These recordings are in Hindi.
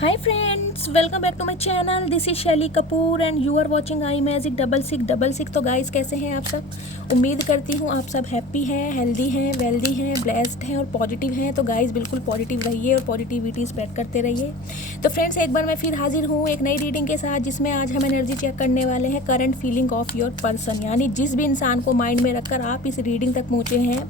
Hi friends, welcome back to my channel. This is Shaily Kapoor and you are watching eye magic 6666। तो गाइस कैसे हैं आप सब। उम्मीद करती हूँ आप सब हैप्पी हैं, हेल्दी हैं, वेल्दी हैं, ब्लेस्ड हैं और पॉजिटिव हैं। तो गाइस बिल्कुल पॉजिटिव रहिए और पॉजिटिविटी स्प्रेड करते रहिए। तो फ्रेंड्स एक बार मैं फिर हाजिर हूँ एक नई रीडिंग के साथ, जिसमें आज हम एनर्जी चेक करने वाले हैं current feeling of your person. यानी जिस भी इंसान को माइंड में रखकर आप इस रीडिंग तक पहुँचे हैं,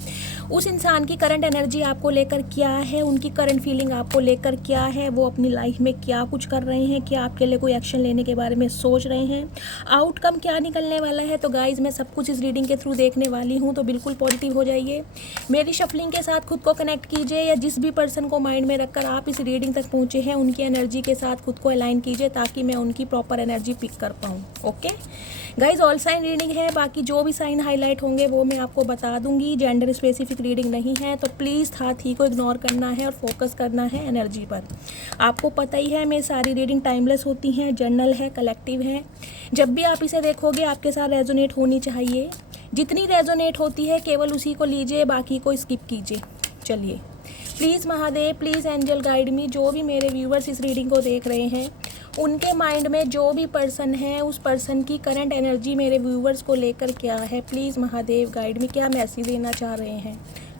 उस इंसान की करंट एनर्जी आपको लेकर क्या है, उनकी करंट फीलिंग आपको लेकर क्या है, वो अपनी लाइफ में क्या कुछ कर रहे हैं, क्या आपके लिए कोई एक्शन लेने के बारे में सोच रहे हैं, आउटकम क्या निकलने वाला है। तो गाइज मैं सब कुछ इस रीडिंग के थ्रू देखने वाली हूँ, तो बिल्कुल पॉजिटिव हो जाइए। मेरी शफलिंग के साथ खुद को कनेक्ट कीजिए, या जिस भी पर्सन को माइंड में रखकर आप इस रीडिंग तक पहुँचे हैं उनकी एनर्जी के साथ खुद को अलाइन कीजिए, ताकि मैं उनकी प्रॉपर एनर्जी पिक कर पाऊँ। Okay guys, all sign reading है, बाकी जो भी साइन हाईलाइट होंगे वो मैं आपको बता दूंगी। जेंडर स्पेसिफिक रीडिंग नहीं है, तो प्लीज़ थी को इग्नोर करना है और फोकस करना है एनर्जी पर। आपको पता ही है मेरी सारी रीडिंग टाइमलेस होती हैं, जर्नल है, कलेक्टिव है। जब भी आप इसे देखोगे आपके साथ रेजोनेट होनी चाहिए। जितनी रेजोनेट होती है केवल उसी को लीजिए, बाकी को स्किप कीजिए। चलिए please Mahadev, please angel guide me. जो भी मेरे व्यूवर्स इस रीडिंग को देख रहे हैं, उनके माइंड में जो भी पर्सन है, उस पर्सन की करंट एनर्जी मेरे व्यूवर्स को लेकर क्या है। प्लीज़ महादेव गाइड मी, क्या मैसेज देना चाह रहे हैं।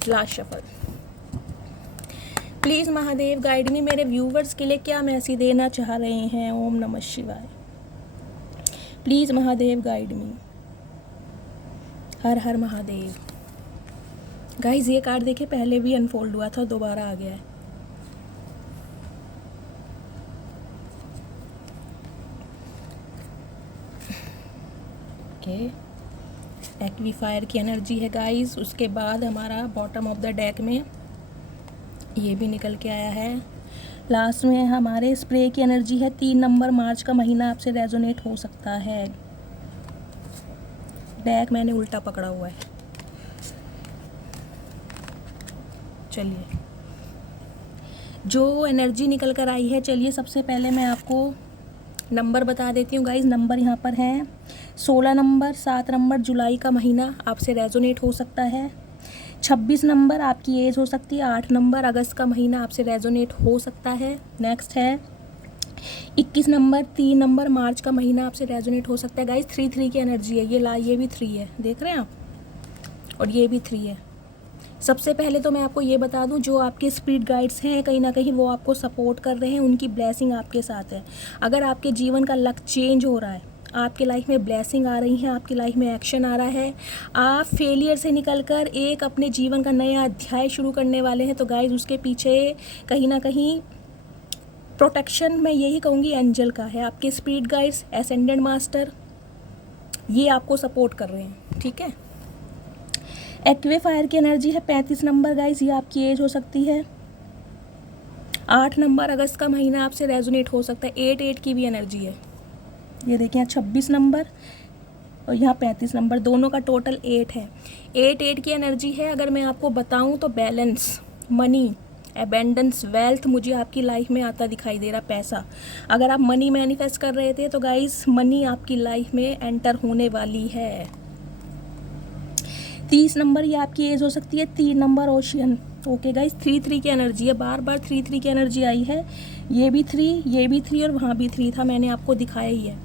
Last shuffle. Please Mahadev guide मी, मेरे व्यूवर्स के लिए क्या मैसेज देना चाह रहे हैं। ओम नमः शिवाय। प्लीज़ महादेव गाइड मी। हर हर महादेव। गाइज ये कार्ड देखिए, पहले भी अनफोल्ड हुआ था, दोबारा आ गया है। एक्विफायर की एनर्जी है गाइस। उसके बाद हमारा बॉटम ऑफ द डेक में ये भी निकल के आया है। लास्ट में हमारे स्प्रे की एनर्जी है। 3 नंबर, मार्च का महीना आपसे रेजोनेट हो सकता है। डेक मैंने उल्टा पकड़ा हुआ है। चलिए जो एनर्जी निकल कर आई है, चलिए सबसे पहले मैं आपको नंबर बता देती हूँ गाइज। नंबर यहाँ पर हैं 16 नंबर, 7 नंबर, जुलाई का महीना आपसे रेजोनेट हो सकता है। 26 नंबर आपकी एज हो सकती है। 8 नंबर, अगस्त का महीना आपसे रेजोनेट हो सकता है। नेक्स्ट है 21 नंबर, 3 नंबर, मार्च का महीना आपसे रेजोनेट हो सकता है। गाइज 3 की एनर्जी है, ये भी 3 है, देख रहे हैं आप, और ये भी 3 है। सबसे पहले तो मैं आपको ये बता दूं, जो आपके स्पिरिट गाइड्स हैं कहीं ना कहीं वो आपको सपोर्ट कर रहे हैं, उनकी ब्लेसिंग आपके साथ है। अगर आपके जीवन का लक चेंज हो रहा है, आपके लाइफ में ब्लेसिंग आ रही है, आपकी लाइफ में एक्शन आ रहा है, आप फेलियर से निकलकर एक अपने जीवन का नया अध्याय शुरू करने वाले हैं, तो गाइज उसके पीछे कहीं ना कहीं प्रोटेक्शन मैं यही कहूँगी एंजल का है। आपके स्पिरिट गाइड्स, एसेंडेंट मास्टर, ये आपको सपोर्ट कर रहे हैं। ठीक है। एक्वेफायर की एनर्जी है 35 नंबर गाइज, ये आपकी एज हो सकती है। 8 नंबर, अगस्त का महीना आपसे रेजोनेट हो सकता है। 8 की भी एनर्जी है, ये देखिए 26 नंबर और यहाँ 35 नंबर, दोनों का टोटल 8 है। 8 की एनर्जी है। अगर मैं आपको बताऊँ तो बैलेंस, मनी, एबेंडेंस, वेल्थ मुझे आपकी लाइफ में आता दिखाई दे रहा। पैसा, अगर आप मनी मैनिफेस्ट कर रहे थे तो गाइज मनी आपकी लाइफ में एंटर होने वाली है। 30 नंबर, ये आपकी एज हो सकती है। 3 नंबर, ओशियन। ओके गाइज 3 की एनर्जी है, बार बार 3 की एनर्जी आई है। ये भी 3, ये भी 3 और वहाँ भी 3 था, मैंने आपको दिखाया ही है।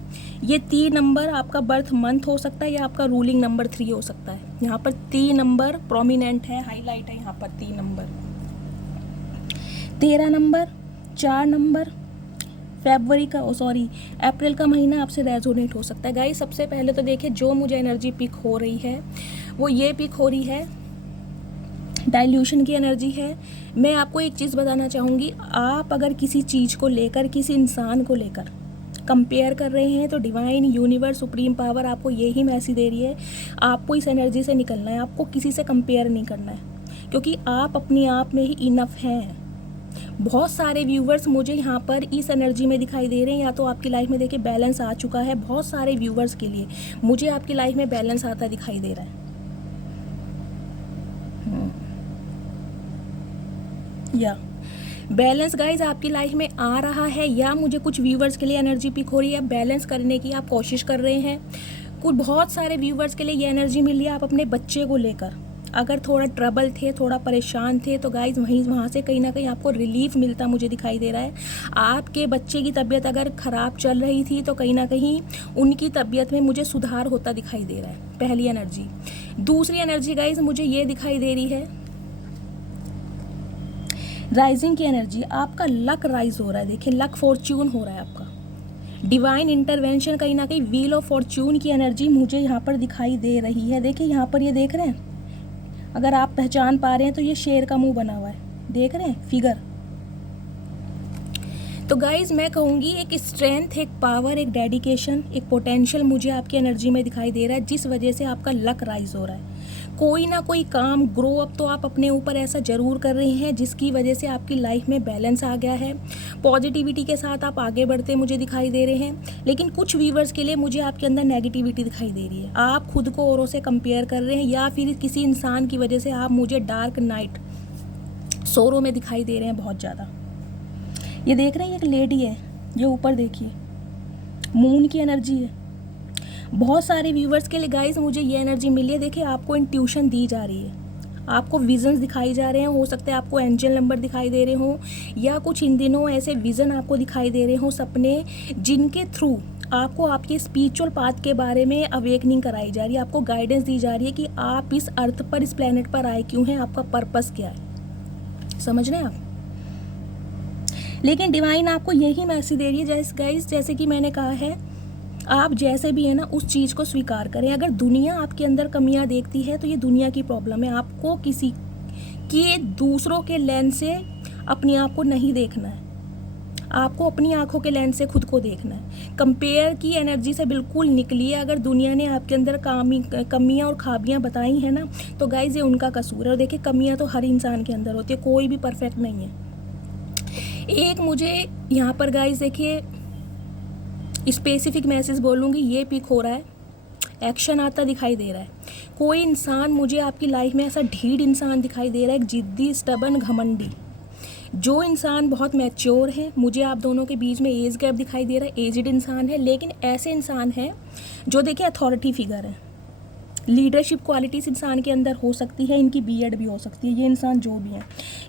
ये 3 नंबर आपका बर्थ मंथ हो सकता है, या आपका रूलिंग नंबर 3 हो सकता है। यहाँ पर 3 नंबर प्रोमिनेंट है, हाईलाइट है यहाँ पर 3 नंबर। 13 नंबर, 4 नंबर, अप्रैल का महीना आपसे रेजोनेट हो सकता है। गाइस सबसे पहले तो देखिए, जो मुझे एनर्जी पिक हो रही है वो ये पिक हो रही है, डाइल्यूशन की एनर्जी है। मैं आपको एक चीज़ बताना चाहूँगी, आप अगर किसी चीज़ को लेकर, किसी इंसान को लेकर कंपेयर कर रहे हैं, तो डिवाइन, यूनिवर्स, सुप्रीम पावर आपको यही मैसेज दे रही है, आपको इस एनर्जी से निकलना है। आपको किसी से कंपेयर नहीं करना है, क्योंकि आप अपने आप में ही इनफ हैं। बहुत सारे व्यूवर्स मुझे यहाँ पर इस एनर्जी में दिखाई दे रहे हैं, या तो आपकी लाइफ में देखिए बैलेंस आ चुका है। बहुत सारे व्यूवर्स के लिए मुझे आपकी लाइफ में बैलेंस आता दिखाई दे रहा है। या बैलेंस गाइज आपकी लाइफ में आ रहा है, या मुझे कुछ व्यूवर्स के लिए एनर्जी पिक हो रही है, बैलेंस करने की आप कोशिश कर रहे हैं। कुछ बहुत सारे व्यूवर्स के लिए ये एनर्जी मिल रही है, आप अपने बच्चे को लेकर, अगर थोड़ा ट्रबल थे, थोड़ा परेशान थे, तो गाइज वहाँ से कहीं ना कहीं आपको रिलीफ मिलता मुझे दिखाई दे रहा है। आपके बच्चे की तबीयत अगर ख़राब चल रही थी तो कहीं ना कहीं उनकी तबीयत में मुझे सुधार होता दिखाई दे रहा है, पहली एनर्जी। दूसरी एनर्जी गाइज मुझे ये दिखाई दे रही है, राइजिंग की एनर्जी। आपका लक राइज हो रहा है, देखिए लक फॉर्च्यून हो रहा है आपका, डिवाइन इंटरवेंशन, कहीं ना कहीं व्हील ऑफ फॉर्च्यून की एनर्जी मुझे यहाँ पर दिखाई दे रही है। देखिए यहाँ पर ये देख रहे हैं, अगर आप पहचान पा रहे हैं तो ये शेर का मुंह बना हुआ है, देख रहे हैं फिगर। तो गाइज मैं कहूँगी एक स्ट्रेंथ, एक पावर, एक डेडिकेशन, एक पोटेंशियल मुझे आपकी एनर्जी में दिखाई दे रहा है, जिस वजह से आपका लक राइज हो रहा है। कोई ना कोई काम ग्रो अप तो आप अपने ऊपर ऐसा ज़रूर कर रहे हैं जिसकी वजह से आपकी लाइफ में बैलेंस आ गया है, पॉजिटिविटी के साथ आप आगे बढ़ते मुझे दिखाई दे रहे हैं। लेकिन कुछ व्यूवर्स के लिए मुझे आपके अंदर नेगेटिविटी दिखाई दे रही है, आप खुद को औरों से कंपेयर कर रहे हैं, या फिर किसी इंसान की वजह से आप मुझे डार्क नाइट सोरो में दिखाई दे रहे हैं बहुत ज़्यादा। ये देख रहे हैं, एक लेडी है जो ऊपर देखिए, मून की एनर्जी है। बहुत सारे व्यूवर्स के लिए गाइस मुझे ये एनर्जी मिली है। देखिए आपको इंट्यूशन दी जा रही है, आपको विजन्स दिखाई जा रहे हैं, हो सकता है आपको एंजल नंबर दिखाई दे रहे हों, या कुछ इन दिनों ऐसे विज़न आपको दिखाई दे रहे हों, सपने, जिनके थ्रू आपको आपके स्पिरिचुअल पाथ के बारे में अवेकनिंग कराई जा रही है, आपको गाइडेंस दी जा रही है कि आप इस अर्थ पर, इस प्लेनेट पर आए क्यों हैं, आपका पर्पस क्या है, समझ रहे हैं आप। लेकिन डिवाइन आपको यही मैसेज दे रही है गाइस, जैसे कि मैंने कहा है, आप जैसे भी है ना उस चीज़ को स्वीकार करें। अगर दुनिया आपके अंदर कमियां देखती है तो ये दुनिया की प्रॉब्लम है, आपको किसी के दूसरों के लेंस से अपने आप को नहीं देखना है, आपको अपनी आंखों के लेंस से खुद को देखना है। कंपेयर की एनर्जी से बिल्कुल निकलिए। अगर दुनिया ने आपके अंदर कमियां और खाबियां बताई हैं ना, तो गाइज ये उनका कसूर है। और देखिए कमियां तो हर इंसान के अंदर होती है, कोई भी परफेक्ट नहीं है। एक मुझे यहाँ पर गाइज देखिए स्पेसिफिक मैसेज बोलूँगी, ये पिक हो रहा है, एक्शन आता दिखाई दे रहा है। कोई इंसान मुझे आपकी लाइफ में ऐसा ढीठ इंसान दिखाई दे रहा है, एक जिद्दी, स्टबन, घमंडी, जो इंसान बहुत मैच्योर है। मुझे आप दोनों के बीच में एज गैप दिखाई दे रहा है, एजड इंसान है, लेकिन ऐसे इंसान है जो देखिए अथॉरिटी फिगर है, लीडरशिप क्वालिटीज़ इंसान के अंदर हो सकती है, इनकी बीएड भी हो सकती है, ये इंसान जो भी है।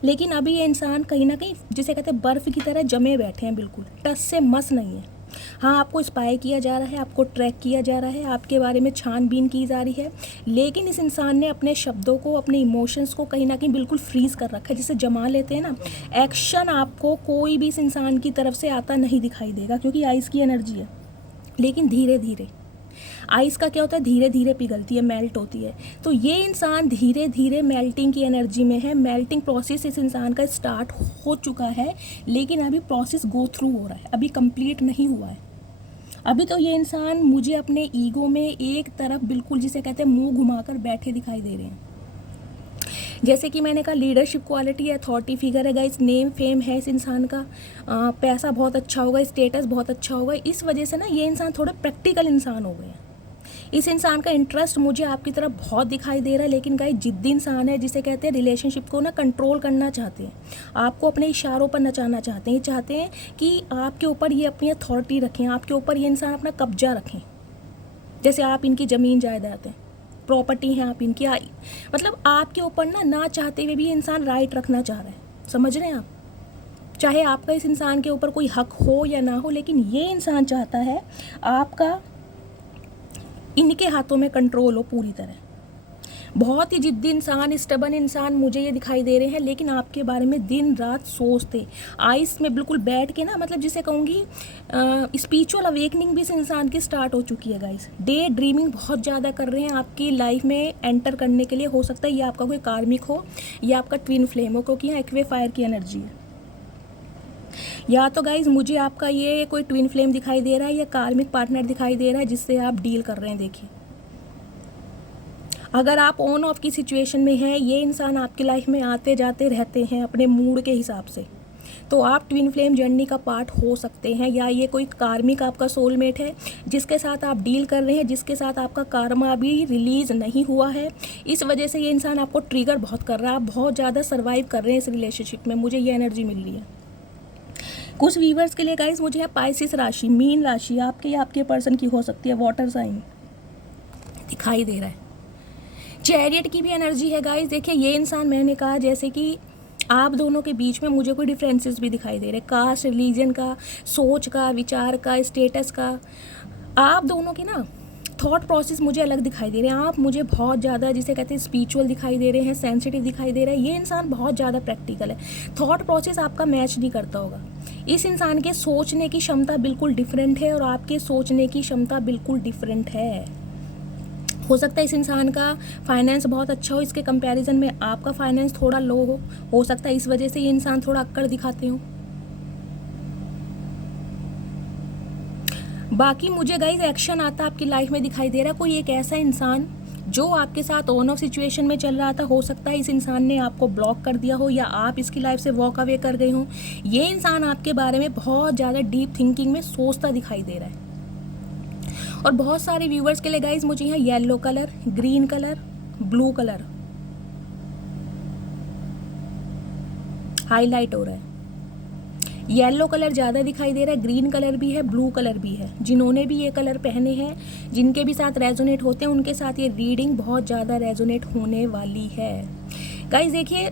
लेकिन अभी ये इंसान कहीं ना कहीं जिसे कहते हैं बर्फ़ की तरह जमे बैठे हैं, बिल्कुल टस से मस नहीं है। हाँ, आपको स्पाई किया जा रहा है, आपको ट्रैक किया जा रहा है, आपके बारे में छानबीन की जा रही है, लेकिन इस इंसान ने अपने शब्दों को, अपने इमोशंस को कहीं ना कहीं बिल्कुल फ्रीज़ कर रखा है, जिसे जमा लेते हैं ना। एक्शन आपको कोई भी इस इंसान की तरफ से आता नहीं दिखाई देगा, क्योंकि आइस की एनर्जी है, लेकिन धीरे धीरे। आइस का क्या होता है, धीरे धीरे पिघलती है, मेल्ट होती है। तो ये इंसान धीरे धीरे मेल्टिंग की एनर्जी में है। मेल्टिंग प्रोसेस इस इंसान का स्टार्ट हो चुका है, लेकिन अभी प्रोसेस गो थ्रू हो रहा है, अभी कंप्लीट नहीं हुआ है। अभी तो ये इंसान मुझे अपने ईगो में एक तरफ बिल्कुल जिसे कहते हैं मुंह घुमाकर बैठे दिखाई दे रहे हैं। जैसे कि मैंने कहा लीडरशिप क्वालिटी है, अथॉरिटी फिगर है गाइस, नेम फेम है इस इंसान का, पैसा बहुत अच्छा होगा, स्टेटस बहुत अच्छा होगा। इस वजह से ना ये इंसान थोड़े प्रैक्टिकल इंसान हो गए हैं। इस इंसान का इंटरेस्ट मुझे आपकी तरफ बहुत दिखाई दे रहा है, लेकिन गाइस जिद्दी इंसान है, जिसे कहते हैं रिलेशनशिप को ना कंट्रोल करना चाहते हैं, आपको अपने इशारों पर नचाना चाहते हैं। चाहते हैं कि आपके ऊपर ये अपनी अथॉरिटी रखें, आपके ऊपर ये इंसान अपना कब्जा रखें, जैसे आप इनकी ज़मीन जायदाद है, प्रॉपर्टी है आप इनकी, मतलब आपके ऊपर ना चाहते हुए भी ये इंसान राइट रखना चाह रहा है, समझ रहे हैं आप। चाहे आपका इस इंसान के ऊपर कोई हक हो या ना हो, लेकिन ये इंसान चाहता है आपका इनके हाथों में कंट्रोल हो पूरी तरह। बहुत ही जिद्दी इंसान, स्टबन इंसान मुझे ये दिखाई दे रहे हैं, लेकिन आपके बारे में दिन रात सोचते, आइस में बिल्कुल बैठ के ना, मतलब जिसे कहूँगी स्पिरिचुअल अवेकनिंग भी इस इंसान की स्टार्ट हो चुकी है गाइस। डे ड्रीमिंग बहुत ज़्यादा कर रहे हैं आपकी लाइफ में एंटर करने के लिए। हो सकता है ये आपका कोई कार्मिक हो या आपका ट्विन फ्लेम हो, क्योंकि यहाँ एक्वे फायर की एनर्जी है। या तो गाइज मुझे आपका ये कोई ट्विन फ्लेम दिखाई दे रहा है या कार्मिक पार्टनर दिखाई दे रहा है जिससे आप डील कर रहे हैं। देखिए अगर आप ऑन ऑफ की सिचुएशन में हैं, ये इंसान आपकी लाइफ में आते जाते रहते हैं अपने मूड के हिसाब से, तो आप ट्विन फ्लेम जर्नी का पार्ट हो सकते हैं। या ये कोई कार्मिक आपका सोलमेट है जिसके साथ आप डील कर रहे हैं, जिसके साथ आपका कार्मा अभी रिलीज़ नहीं हुआ है। इस वजह से ये इंसान आपको ट्रिगर बहुत कर रहा है, आप बहुत ज़्यादा सर्वाइव कर रहे हैं इस रिलेशनशिप में, मुझे ये एनर्जी मिल रही है। कुछ व्यूवर्स के लिए गाइस मुझे है पाइसिस राशि, मीन राशि आपके या आपके पर्सन की हो सकती है, वाटर साइन दिखाई दे रहा है। चैरियट की भी एनर्जी है गाइस। देखिए ये इंसान, मैंने कहा जैसे कि आप दोनों के बीच में मुझे कोई डिफरेंसेस भी दिखाई दे रहे, कास्ट, रिलीजन का, सोच का, विचार का, स्टेटस का। आप दोनों के ना थॉट प्रोसेस मुझे अलग दिखाई दे रहे हैं। आप मुझे बहुत ज़्यादा, जिसे कहते हैं, स्पिरिचुअल दिखाई दे रहे हैं, सेंसिटिव दिखाई दे रहा है। ये इंसान बहुत ज़्यादा प्रैक्टिकल है। थॉट प्रोसेस आपका मैच नहीं करता होगा। इस इंसान के सोचने की क्षमता बिल्कुल डिफरेंट है और आपके सोचने की क्षमता बिल्कुल डिफरेंट है। हो सकता है इस इंसान का फाइनेंस बहुत अच्छा हो, इसके कंपैरिजन में आपका फाइनेंस थोड़ा लो हो सकता है इस वजह से ये इंसान थोड़ा अक्कड़ दिखाते हो। बाकी मुझे गाइस एक्शन आता आपकी लाइफ में दिखाई दे रहा है। कोई एक ऐसा इंसान जो आपके साथ ऑन ऑफ सिचुएशन में चल रहा था, हो सकता है इस इंसान ने आपको ब्लॉक कर दिया हो या आप इसकी लाइफ से वॉक अवे कर गए हो। ये इंसान आपके बारे में बहुत ज़्यादा डीप थिंकिंग में सोचता दिखाई दे रहा है। और बहुत सारे व्यूवर्स के लिए गाइस मुझे यहाँ yellow colour, green colour, blue colour highlight हो रहा है। येलो कलर ज़्यादा दिखाई दे रहा है, ग्रीन कलर भी है, ब्लू कलर भी है। जिन्होंने भी ये कलर पहने हैं, जिनके भी साथ रेजोनेट होते हैं, उनके साथ ये रीडिंग बहुत ज़्यादा रेजोनेट होने वाली है। गाइस देखिए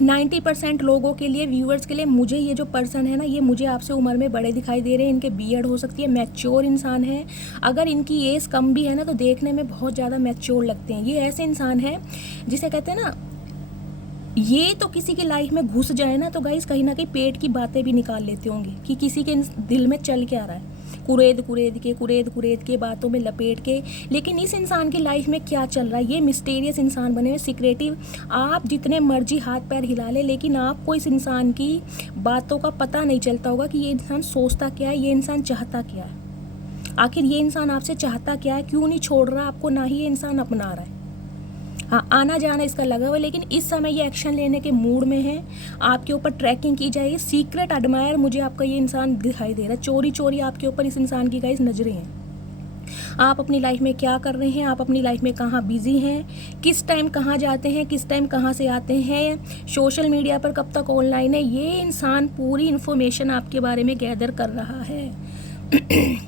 90% लोगों के लिए, व्यूअर्स के लिए, मुझे ये जो पर्सन है ना, ये मुझे आपसे उम्र में बड़े दिखाई दे रहे हैं। इनके बियर्ड हो सकती है, मैच्योर इंसान है। अगर इनकी एज कम भी है ना तो देखने में बहुत ज़्यादा मैच्योर लगते हैं। ये ऐसे इंसान है जिसे कहते हैं ना, ये तो किसी की लाइफ में घुस जाए ना तो गाइस कहीं ना कहीं पेट की बातें भी निकाल लेते होंगे कि किसी के दिल में चल के आ रहा है, कुरेद कुरेद के बातों में लपेट के। लेकिन इस इंसान की लाइफ में क्या चल रहा है, ये मिस्टीरियस इंसान बने हुए, सीक्रेटिव। आप जितने मर्जी हाथ पैर हिला ले, लेकिन आपको इस इंसान की बातों का पता नहीं चलता होगा कि ये इंसान सोचता क्या है, ये इंसान चाहता क्या है। आखिर ये इंसान आपसे चाहता क्या है, क्यों नहीं छोड़ रहा आपको, ना ही ये इंसान अपना रहा है। हाँ, आना जाना इसका लगा हुआ है, लेकिन इस समय ये एक्शन लेने के मूड में है। आपके ऊपर ट्रैकिंग की जाएगी। सीक्रेट एडमायर मुझे आपका ये इंसान दिखाई दे रहा है। चोरी चोरी आपके ऊपर इस इंसान की गाइस नजरें हैं। आप अपनी लाइफ में क्या कर रहे हैं, आप अपनी लाइफ में कहाँ बिजी हैं, किस टाइम कहाँ जाते हैं, किस टाइम कहाँ से आते हैं, सोशल मीडिया पर कब तक ऑनलाइन है, ये इंसान पूरी इन्फॉर्मेशन आपके बारे में गैदर कर रहा है।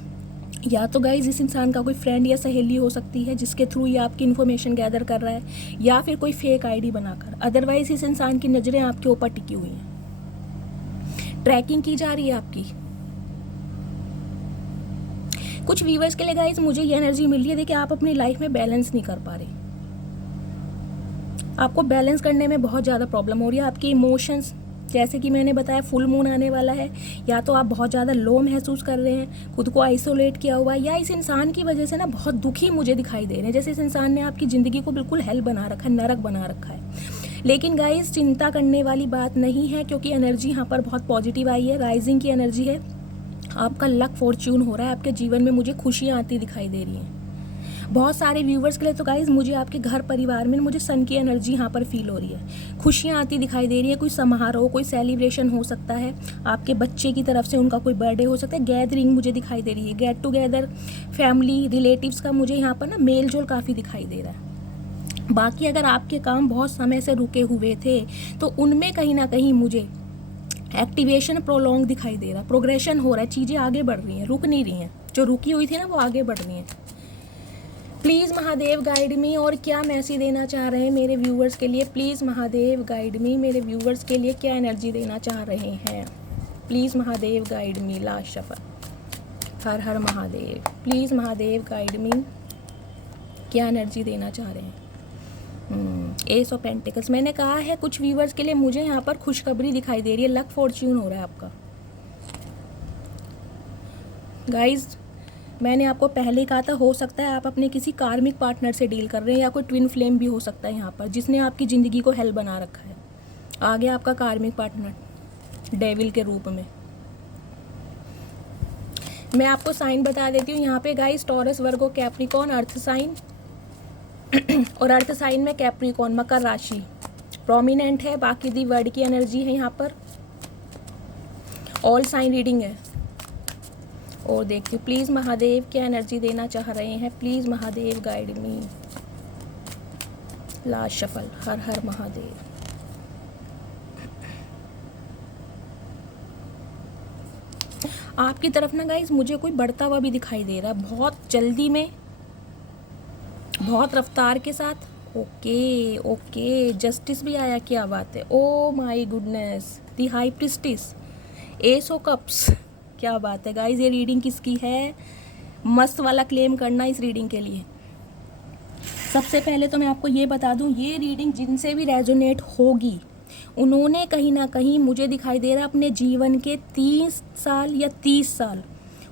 या तो गाइज इस इंसान का कोई फ्रेंड या सहेली हो सकती है जिसके थ्रू ये आपकी इन्फॉर्मेशन गैदर कर रहा है, या फिर कोई फेक आईडी बनाकर। अदरवाइज इस इंसान की नज़रें आपके ऊपर टिकी हुई हैं, ट्रैकिंग की जा रही है आपकी। कुछ व्यूवर्स के लिए गाइज मुझे ये एनर्जी मिल रही है, देखिए आप अपनी लाइफ में बैलेंस नहीं कर पा रहे। आपको बैलेंस करने में बहुत ज़्यादा प्रॉब्लम हो रही है। आपके इमोशंस, जैसे कि मैंने बताया फुल मून आने वाला है, या तो आप बहुत ज़्यादा लो महसूस कर रहे हैं, खुद को आइसोलेट किया हुआ है, या इस इंसान की वजह से ना बहुत दुखी मुझे दिखाई दे रहे हैं। जैसे इस इंसान ने आपकी ज़िंदगी को बिल्कुल हेल बना रखा है, नरक बना रखा है। लेकिन गाइस चिंता करने वाली बात नहीं है, क्योंकि एनर्जी यहाँ पर बहुत पॉजिटिव आई है, राइजिंग की एनर्जी है। आपका लक फॉर्च्यून हो रहा है, आपके जीवन में मुझे खुशियाँ आती दिखाई दे रही हैं। बहुत सारे व्यूवर्स के लिए तो गाइज मुझे आपके घर परिवार में मुझे सन की एनर्जी यहाँ पर फील हो रही है। खुशियाँ आती दिखाई दे रही है, कोई समारोह, कोई सेलिब्रेशन हो सकता है, आपके बच्चे की तरफ से उनका कोई बर्थडे हो सकता है, गैदरिंग मुझे दिखाई दे रही है, गेट टुगेदर, फैमिली रिलेटिव्स का मुझे यहाँ पर ना मेल जोल काफ़ी दिखाई दे रहा है। बाकी अगर आपके काम बहुत समय से रुके हुए थे तो उनमें कहीं ना कहीं मुझे एक्टिवेशन प्रोलॉन्ग दिखाई दे रहा है, प्रोग्रेशन हो रहा है, चीज़ें आगे बढ़ रही हैं, रुक नहीं रही हैं। जो रुकी हुई थी ना वो आगे बढ़ रही हैं। प्लीज़ महादेव गाइड मी। और क्या मैसेज देना चाह रहे हैं मेरे व्यूवर्स के लिए, प्लीज़ महादेव गाइड मी। मेरे व्यूवर्स के लिए क्या एनर्जी देना चाह रहे हैं, please Mahadev guide me. Last shuffle, हर हर महादेव। प्लीज़ महादेव गाइड मी, क्या एनर्जी देना चाह रहे हैं। एस ऑफ पेंटिकल्स, मैंने कहा है कुछ व्यूवर्स के लिए मुझे यहाँ पर खुशखबरी दिखाई दे रही है, लक फॉर्च्यून हो रहा है आपका। गाइज मैंने आपको पहले कहा था, हो सकता है आप अपने किसी कार्मिक पार्टनर से डील कर रहे हैं, या कोई ट्विन फ्लेम भी हो सकता है यहाँ पर, जिसने आपकी ज़िंदगी को हेल बना रखा है। आ गया आपका कार्मिक पार्टनर डेविल के रूप में। मैं आपको साइन बता देती हूँ यहाँ पे गाइस, टॉरस, वर्गो, कैप्रिकॉन, अर्थ साइन और अर्थ साइन में कैप्रिकॉन, मकर राशि प्रोमिनेंट है। बाकी दी वर्ड की एनर्जी है यहाँ पर, ऑल साइन रीडिंग है। और देखती हूँ प्लीज़ महादेव क्या एनर्जी देना चाह रहे हैं, please Mahadev guide me. Last shuffle, हर हर महादेव। आपकी तरफ ना गाइस मुझे कोई बढ़ता हुआ भी दिखाई दे रहा है, बहुत बहुत रफ्तार के साथ। ओके ओके, जस्टिस भी आया, क्या बात है। Oh my goodness, the high priestess, ace of cups, क्या बात है गाइज। ये रीडिंग किसकी है? मस्त वाला क्लेम करना इस रीडिंग के लिए। सबसे पहले तो मैं आपको ये बता दूं, ये रीडिंग जिनसे भी रेजोनेट होगी उन्होंने कहीं ना कहीं, मुझे दिखाई दे रहा है, अपने जीवन के 30 साल या 30 साल,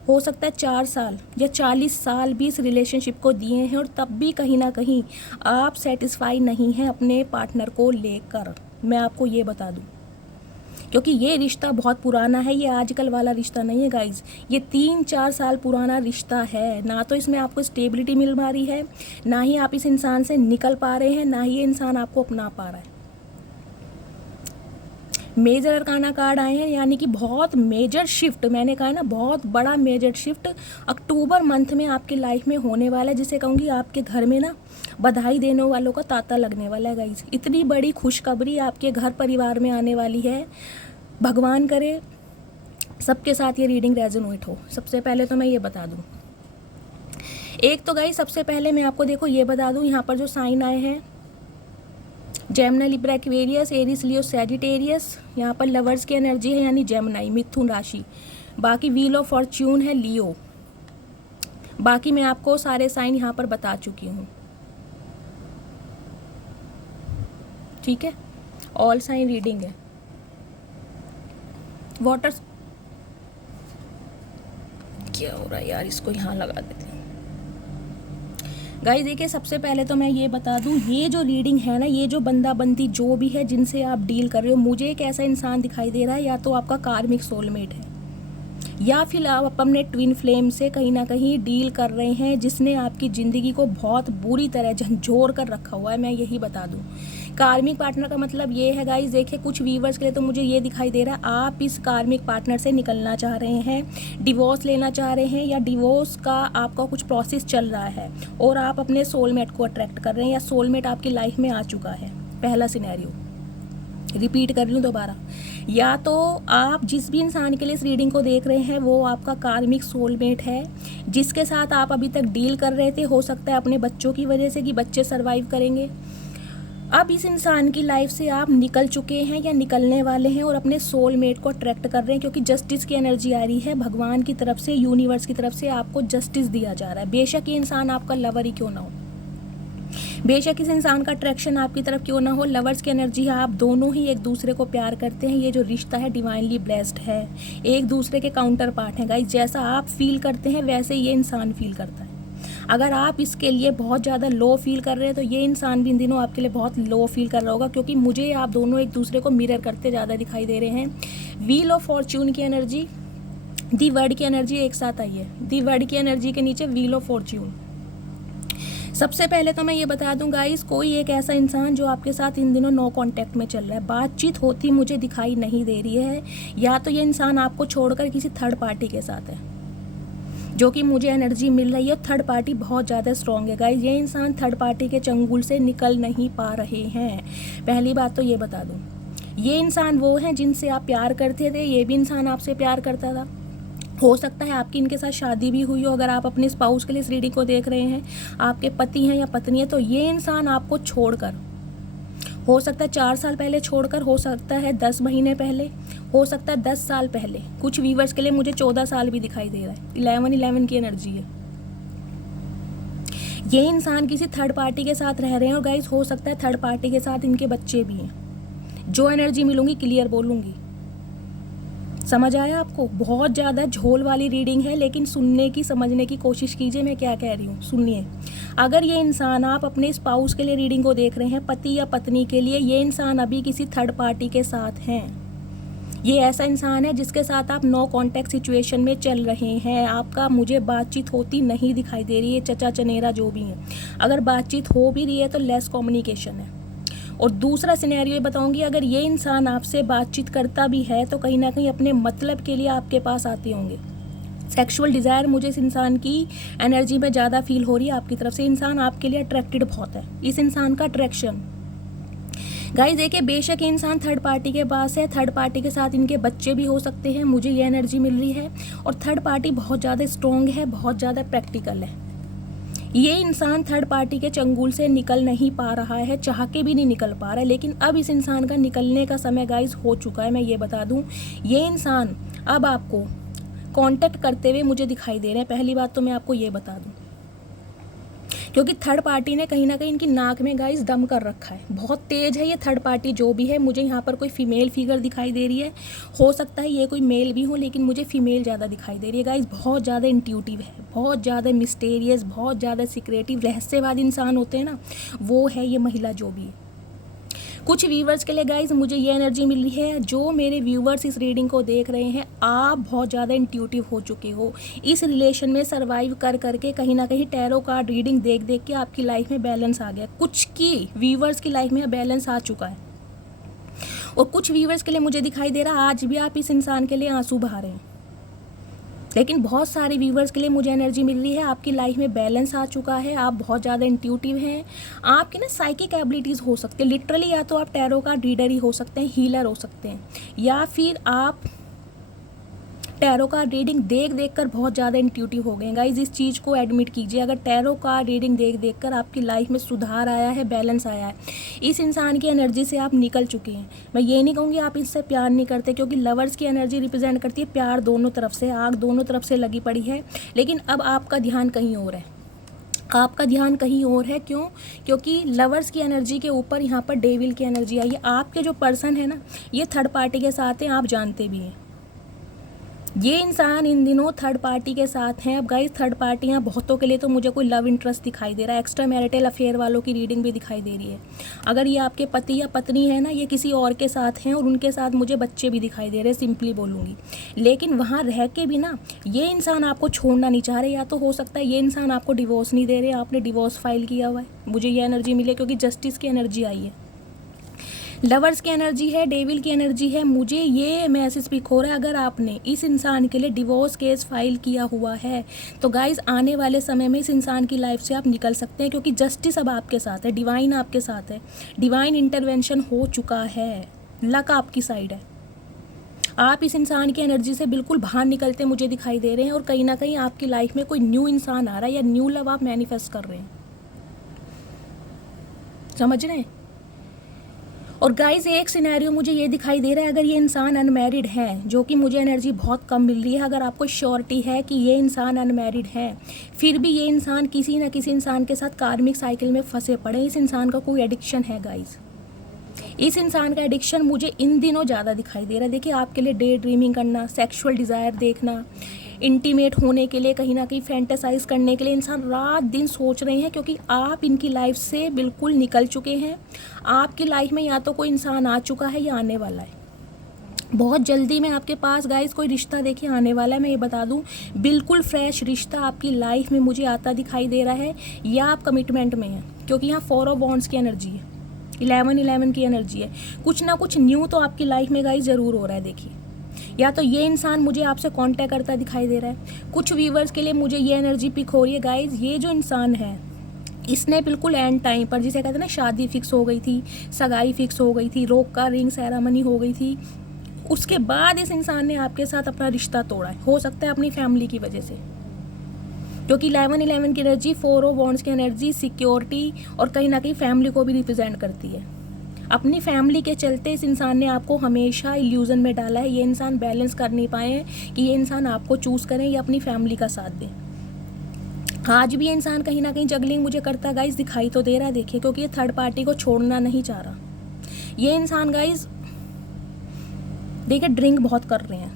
हो सकता है 4 साल या 40 साल भी इस रिलेशनशिप को दिए हैं, और तब भी कहीं ना कहीं आप सेटिस्फाई नहीं हैं अपने पार्टनर को लेकर। मैं आपको ये बता दूं, क्योंकि ये रिश्ता बहुत पुराना है, ये आजकल वाला रिश्ता नहीं है गाइज। ये 3-4 साल पुराना रिश्ता है। ना तो इसमें आपको स्टेबिलिटी मिल पा रही है, ना ही आप इस इंसान से निकल पा रहे हैं, ना ही ये इंसान आपको अपना पा रहा है। मेजर अरकाना कार्ड आए हैं, यानी कि बहुत मेजर शिफ्ट, मैंने कहा ना बहुत बड़ा मेजर शिफ्ट अक्टूबर मंथ में आपकी लाइफ में होने वाला है, जिसे कहूँगी आपके घर में ना बधाई देने वालों का तांता लगने वाला है गाइज। इतनी बड़ी खुशखबरी आपके घर परिवार में आने वाली है। भगवान करे सबके साथ ये रीडिंग रेजोनेट हो। सबसे पहले तो मैं ये बता दूं, एक तो गाइज सबसे पहले मैं आपको देखो ये बता दूं, यहाँ पर जो साइन आए हैं, जेमिनी, लिब्रा, एक्वेरियस, एरीज, लियो, सैजिटेरियस, यहाँ पर लवर्स की एनर्जी है, यानी जेमिनी, मिथुन राशि। बाकी व्हील ऑफ फॉर्च्यून है लियो। बाकी मैं आपको सारे साइन यहाँ पर बता चुकी हूँ, ठीक है। ऑल साइन रीडिंग है। वाटर, क्या हो रहा है यार, इसको यहाँ लगा देते हैं। गाइस देखिए, सबसे पहले तो मैं ये बता दूं, ये जो रीडिंग है ना, ये जो बंदा बंदी जो भी है जिनसे आप डील कर रहे हो, मुझे एक ऐसा इंसान दिखाई दे रहा है, या तो आपका कार्मिक सोलमेट है, या फिर आप अपने ट्विन फ्लेम से कहीं ना कहीं डील कर रहे हैं, जिसने आपकी ज़िंदगी को बहुत बुरी तरह झंझोर कर रखा हुआ है। मैं यही बता दूं, कार्मिक पार्टनर का मतलब ये है गाइस, देखिए कुछ व्यूवर्स के लिए तो मुझे ये दिखाई दे रहा है, आप इस कार्मिक पार्टनर से निकलना चाह रहे हैं, डिवोर्स लेना चाह रहे हैं, या डिवोर्स का आपका कुछ प्रोसेस चल रहा है और आप अपने सोलमेट को अट्रैक्ट कर रहे हैं, या सोलमेट आपकी लाइफ में आ चुका है। पहला सिनेरियो रिपीट कर लूँ दोबारा, या तो आप जिस भी इंसान के लिए इस रीडिंग को देख रहे हैं वो आपका कार्मिक सोलमेट है, जिसके साथ आप अभी तक डील कर रहे थे, हो सकता है अपने बच्चों की वजह से कि बच्चे सरवाइव करेंगे। अब इस इंसान की लाइफ से आप निकल चुके हैं या निकलने वाले हैं और अपने सोलमेट को अट्रैक्ट कर रहे हैं, क्योंकि जस्टिस की एनर्जी आ रही है। भगवान की तरफ से, यूनिवर्स की तरफ से आपको जस्टिस दिया जा रहा है। बेशक ये इंसान आपका लवर ही क्यों ना हो, बेशक इस इंसान का अट्रैक्शन आपकी तरफ क्यों ना हो, लवर्स की एनर्जी है, आप दोनों ही एक दूसरे को प्यार करते हैं। ये जो रिश्ता है डिवाइनली ब्लेस्ड है, एक दूसरे के काउंटर पार्ट हैं गाइस। जैसा आप फील करते हैं वैसे ये इंसान फील करता है। अगर आप इसके लिए बहुत ज़्यादा लो फील कर रहे हैं तो ये इंसान भी इन दिनों आपके लिए बहुत लो फील कर रहा होगा, क्योंकि मुझे आप दोनों एक दूसरे को मिरर करते ज़्यादा दिखाई दे रहे हैं। व्हील ऑफ फॉर्च्यून की एनर्जी, दी वर्ड की एनर्जी एक साथ आई है। दी वर्ड की एनर्जी के नीचे व्हील ऑफ फॉर्च्यून। सबसे पहले तो मैं ये बता दूं गाइस, कोई एक ऐसा इंसान जो आपके साथ इन दिनों नो कांटेक्ट में चल रहा है, बातचीत होती मुझे दिखाई नहीं दे रही है, या तो ये इंसान आपको छोड़कर किसी थर्ड पार्टी के साथ है, जो कि मुझे एनर्जी मिल रही है। थर्ड पार्टी बहुत ज़्यादा स्ट्रॉन्ग है गाइस, ये इंसान थर्ड पार्टी के चंगुल से निकल नहीं पा रहे हैं। पहली बात तो ये बता दूं, ये इंसान वो हैं जिनसे आप प्यार करते थे, ये भी इंसान आपसे प्यार करता था। हो सकता है आपकी इनके साथ शादी भी हुई हो। अगर आप अपने स्पाउस के लिए इस रीडिंग को देख रहे हैं, आपके पति हैं या पत्नी है, तो ये इंसान आपको छोड़कर, हो सकता है 4 साल पहले छोड़कर, हो सकता है 10 महीने पहले, हो सकता है 10 साल पहले। कुछ व्यूवर्स के लिए मुझे 14 साल भी दिखाई दे रहा है। 11 की एनर्जी है। ये इंसान किसी थर्ड पार्टी के साथ रह रहे हैं, और गाइस हो सकता है थर्ड पार्टी के साथ इनके बच्चे भी हैं। जो एनर्जी मिलूंगी क्लियर बोलूंगी, समझ आया आपको? बहुत ज़्यादा झोल वाली रीडिंग है, लेकिन सुनने की, समझने की कोशिश कीजिए मैं क्या कह रही हूँ। सुनिए, अगर ये इंसान, आप अपने स्पाउस के लिए रीडिंग को देख रहे हैं, पति या पत्नी के लिए, ये इंसान अभी किसी थर्ड पार्टी के साथ हैं। ये ऐसा इंसान है जिसके साथ आप नो कॉन्टैक्ट सिचुएशन में चल रहे हैं। आपका मुझे बातचीत होती नहीं दिखाई दे रही है, चचा चनेरा जो भी है। अगर बातचीत हो भी रही है तो लेस कम्युनिकेशन है। और दूसरा सिनेरियो ये बताऊंगी, अगर ये इंसान आपसे बातचीत करता भी है तो कहीं ना कहीं अपने मतलब के लिए आपके पास आते होंगे। सेक्सुअल डिज़ायर मुझे इस इंसान की एनर्जी में ज़्यादा फील हो रही है आपकी तरफ से। इंसान आपके लिए अट्रैक्टेड बहुत है, इस इंसान का अट्रैक्शन। गाइस देखिए, बेशक ये इंसान थर्ड पार्टी के पास है, थर्ड पार्टी के साथ इनके बच्चे भी हो सकते हैं, मुझे ये एनर्जी मिल रही है। और थर्ड पार्टी बहुत ज़्यादा स्ट्रॉन्ग है, बहुत ज़्यादा प्रैक्टिकल है। ये इंसान थर्ड पार्टी के चंगुल से निकल नहीं पा रहा है, चाह के भी नहीं निकल पा रहा है, लेकिन अब इस इंसान का निकलने का समय गाइस हो चुका है। मैं ये बता दूं, ये इंसान अब आपको कांटेक्ट करते हुए मुझे दिखाई दे रहे हैं। पहली बात तो मैं आपको ये बता दूं, क्योंकि थर्ड पार्टी ने कहीं ना कहीं इनकी नाक में गाइस दम कर रखा है। बहुत तेज है ये थर्ड पार्टी जो भी है। मुझे यहाँ पर कोई फीमेल फिगर दिखाई दे रही है, हो सकता है ये कोई मेल भी हो, लेकिन मुझे फीमेल ज़्यादा दिखाई दे रही है गाइस। बहुत ज़्यादा इंट्यूटिव है, बहुत ज़्यादा मिस्टेरियस, बहुत ज़्यादा सीक्रेटिव, रहस्यवादी इंसान होते हैं ना, वो है ये महिला जो भी है। कुछ व्यूवर्स के लिए गाइज मुझे ये एनर्जी मिल रही है, जो मेरे व्यूवर्स इस रीडिंग को देख रहे हैं, आप बहुत ज़्यादा इंट्यूटिव हो चुके हो। इस रिलेशन में सर्वाइव कर करके कहीं ना कहीं टैरो कार्ड रीडिंग देख देख के आपकी लाइफ में बैलेंस आ गया। कुछ की व्यूवर्स की लाइफ में बैलेंस आ चुका है, और कुछ व्यूवर्स के लिए मुझे दिखाई दे रहा है आज भी आप इस इंसान के लिए आंसू बहा रहे हैं। लेकिन बहुत सारे व्यूवर्स के लिए मुझे एनर्जी मिल रही है, आपकी लाइफ में बैलेंस आ चुका है, आप बहुत ज़्यादा इंट्यूटिव हैं। आपकी ना साइकिक एबिलिटीज़ हो सकती है लिटरली, या तो आप टैरो का रीडर ही हो सकते हैं, हीलर हो सकते हैं, या फिर आप टैरो का रीडिंग देख देख कर बहुत ज़्यादा इंट्यूटिव हो गए। गाइज इस चीज़ को एडमिट कीजिए, अगर टैरो का रीडिंग देख देख कर आपकी लाइफ में सुधार आया है, बैलेंस आया है, इस इंसान की एनर्जी से आप निकल चुके हैं। मैं ये नहीं कहूँगी आप इससे प्यार नहीं करते, क्योंकि लवर्स की एनर्जी रिप्रेजेंट करती है प्यार दोनों तरफ से, आग दोनों तरफ से लगी पड़ी है। लेकिन अब आपका ध्यान कहीं और है, आपका ध्यान कहीं और है। क्यों? क्योंकि लवर्स की एनर्जी के ऊपर यहाँ पर डेविल की एनर्जी आई है। आपके जो पर्सन है ना, ये थर्ड पार्टी के साथ हैं, आप जानते भी हैं। ये इंसान इन दिनों थर्ड पार्टी के साथ हैं। अब गाइस थर्ड पार्टियाँ बहुतों के लिए तो मुझे कोई लव इंटरेस्ट दिखाई दे रहा है, एक्स्ट्रा मैरिटल अफेयर वालों की रीडिंग भी दिखाई दे रही है। अगर ये आपके पति या पत्नी है ना, ये किसी और के साथ हैं, और उनके साथ मुझे बच्चे भी दिखाई दे रहे हैं, सिंपली बोलूँगी। लेकिन वहाँ रह के भी ना ये इंसान आपको छोड़ना नहीं चाह रहे, या तो हो सकता है ये इंसान आपको डिवोर्स नहीं दे रहे, आपने डिवोर्स फाइल किया हुआ है। मुझे ये एनर्जी मिली है, क्योंकि जस्टिस की एनर्जी आई है, लवर्स की एनर्जी है, डेविल की एनर्जी है। मुझे ये मैसेज पिक हो रहा है, अगर आपने इस इंसान के लिए डिवोर्स केस फाइल किया हुआ है तो गाइज आने वाले समय में इस इंसान की लाइफ से आप निकल सकते हैं, क्योंकि जस्टिस अब आपके साथ है, डिवाइन आपके साथ है, डिवाइन इंटरवेंशन हो चुका है, लक आपकी साइड है। आप इस इंसान की एनर्जी से बिल्कुल बाहर निकलते मुझे दिखाई दे रहे हैं, और कहीं ना कहीं आपकी लाइफ में कोई न्यू इंसान आ रहा है, या न्यू लव आप मैनिफेस्ट कर रहे हैं, समझ रहे हैं। और गाइज एक सिनेरियो मुझे ये दिखाई दे रहा है, अगर ये इंसान अनमैरिड है, जो कि मुझे एनर्जी बहुत कम मिल रही है, अगर आपको श्योरिटी है कि ये इंसान अनमैरिड है, फिर भी ये इंसान किसी न किसी इंसान के साथ कार्मिक साइकिल में फंसे पड़े, इस इंसान का कोई एडिक्शन है गाइज। इस इंसान का एडिक्शन मुझे इन दिनों ज़्यादा दिखाई दे रहा है। देखिए आपके लिए डे ड्रीमिंग करना, सेक्सुअल डिज़ायर देखना, इंटीमेट होने के लिए, कहीं ना कहीं फैंटेसाइज करने के लिए इंसान रात दिन सोच रहे हैं, क्योंकि आप इनकी लाइफ से बिल्कुल निकल चुके हैं। आपकी लाइफ में या तो कोई इंसान आ चुका है या आने वाला है। बहुत जल्दी में आपके पास गाइस कोई रिश्ता देखिए आने वाला है। मैं ये बता दूं, बिल्कुल फ्रेश रिश्ता आपकी लाइफ में मुझे आता दिखाई दे रहा है, या आप कमिटमेंट में हैं, क्योंकि यहाँ 4 ऑफ वॉन्ड्स की एनर्जी है, 11 की एनर्जी है। कुछ ना कुछ न्यू तो आपकी लाइफ में गाइस ज़रूर हो रहा है। देखिए, या तो ये इंसान मुझे आपसे कांटेक्ट करता दिखाई दे रहा है। कुछ व्यूवर्स के लिए मुझे ये एनर्जी पिक हो रही है गाइज, ये जो इंसान है इसने बिल्कुल एंड टाइम पर, जिसे कहते हैं ना शादी फिक्स हो गई थी, सगाई फिक्स हो गई थी, रोक का रिंग सेरेमनी हो गई थी, उसके बाद इस इंसान ने आपके साथ अपना रिश्ता तोड़ा है। हो सकता है अपनी फैमिली की वजह से, क्योंकि 11 की एनर्जी, 4 ऑफ वॉन्ड्स की एनर्जी सिक्योरिटी और कहीं ना कहीं फैमिली को भी रिप्रेजेंट करती है। अपनी फैमिली के चलते इस इंसान ने आपको हमेशा इल्यूजन में डाला है। ये इंसान बैलेंस कर नहीं पाए हैं कि ये इंसान आपको चूज़ करें या अपनी फैमिली का साथ दें। आज भी ये इंसान कहीं ना कहीं जगलिंग मुझे करता गाइज दिखाई तो दे रहा है। देखिए, क्योंकि ये थर्ड पार्टी को छोड़ना नहीं चाह रहा। ये इंसान गाइज देखिए ड्रिंक बहुत कर रहे हैं,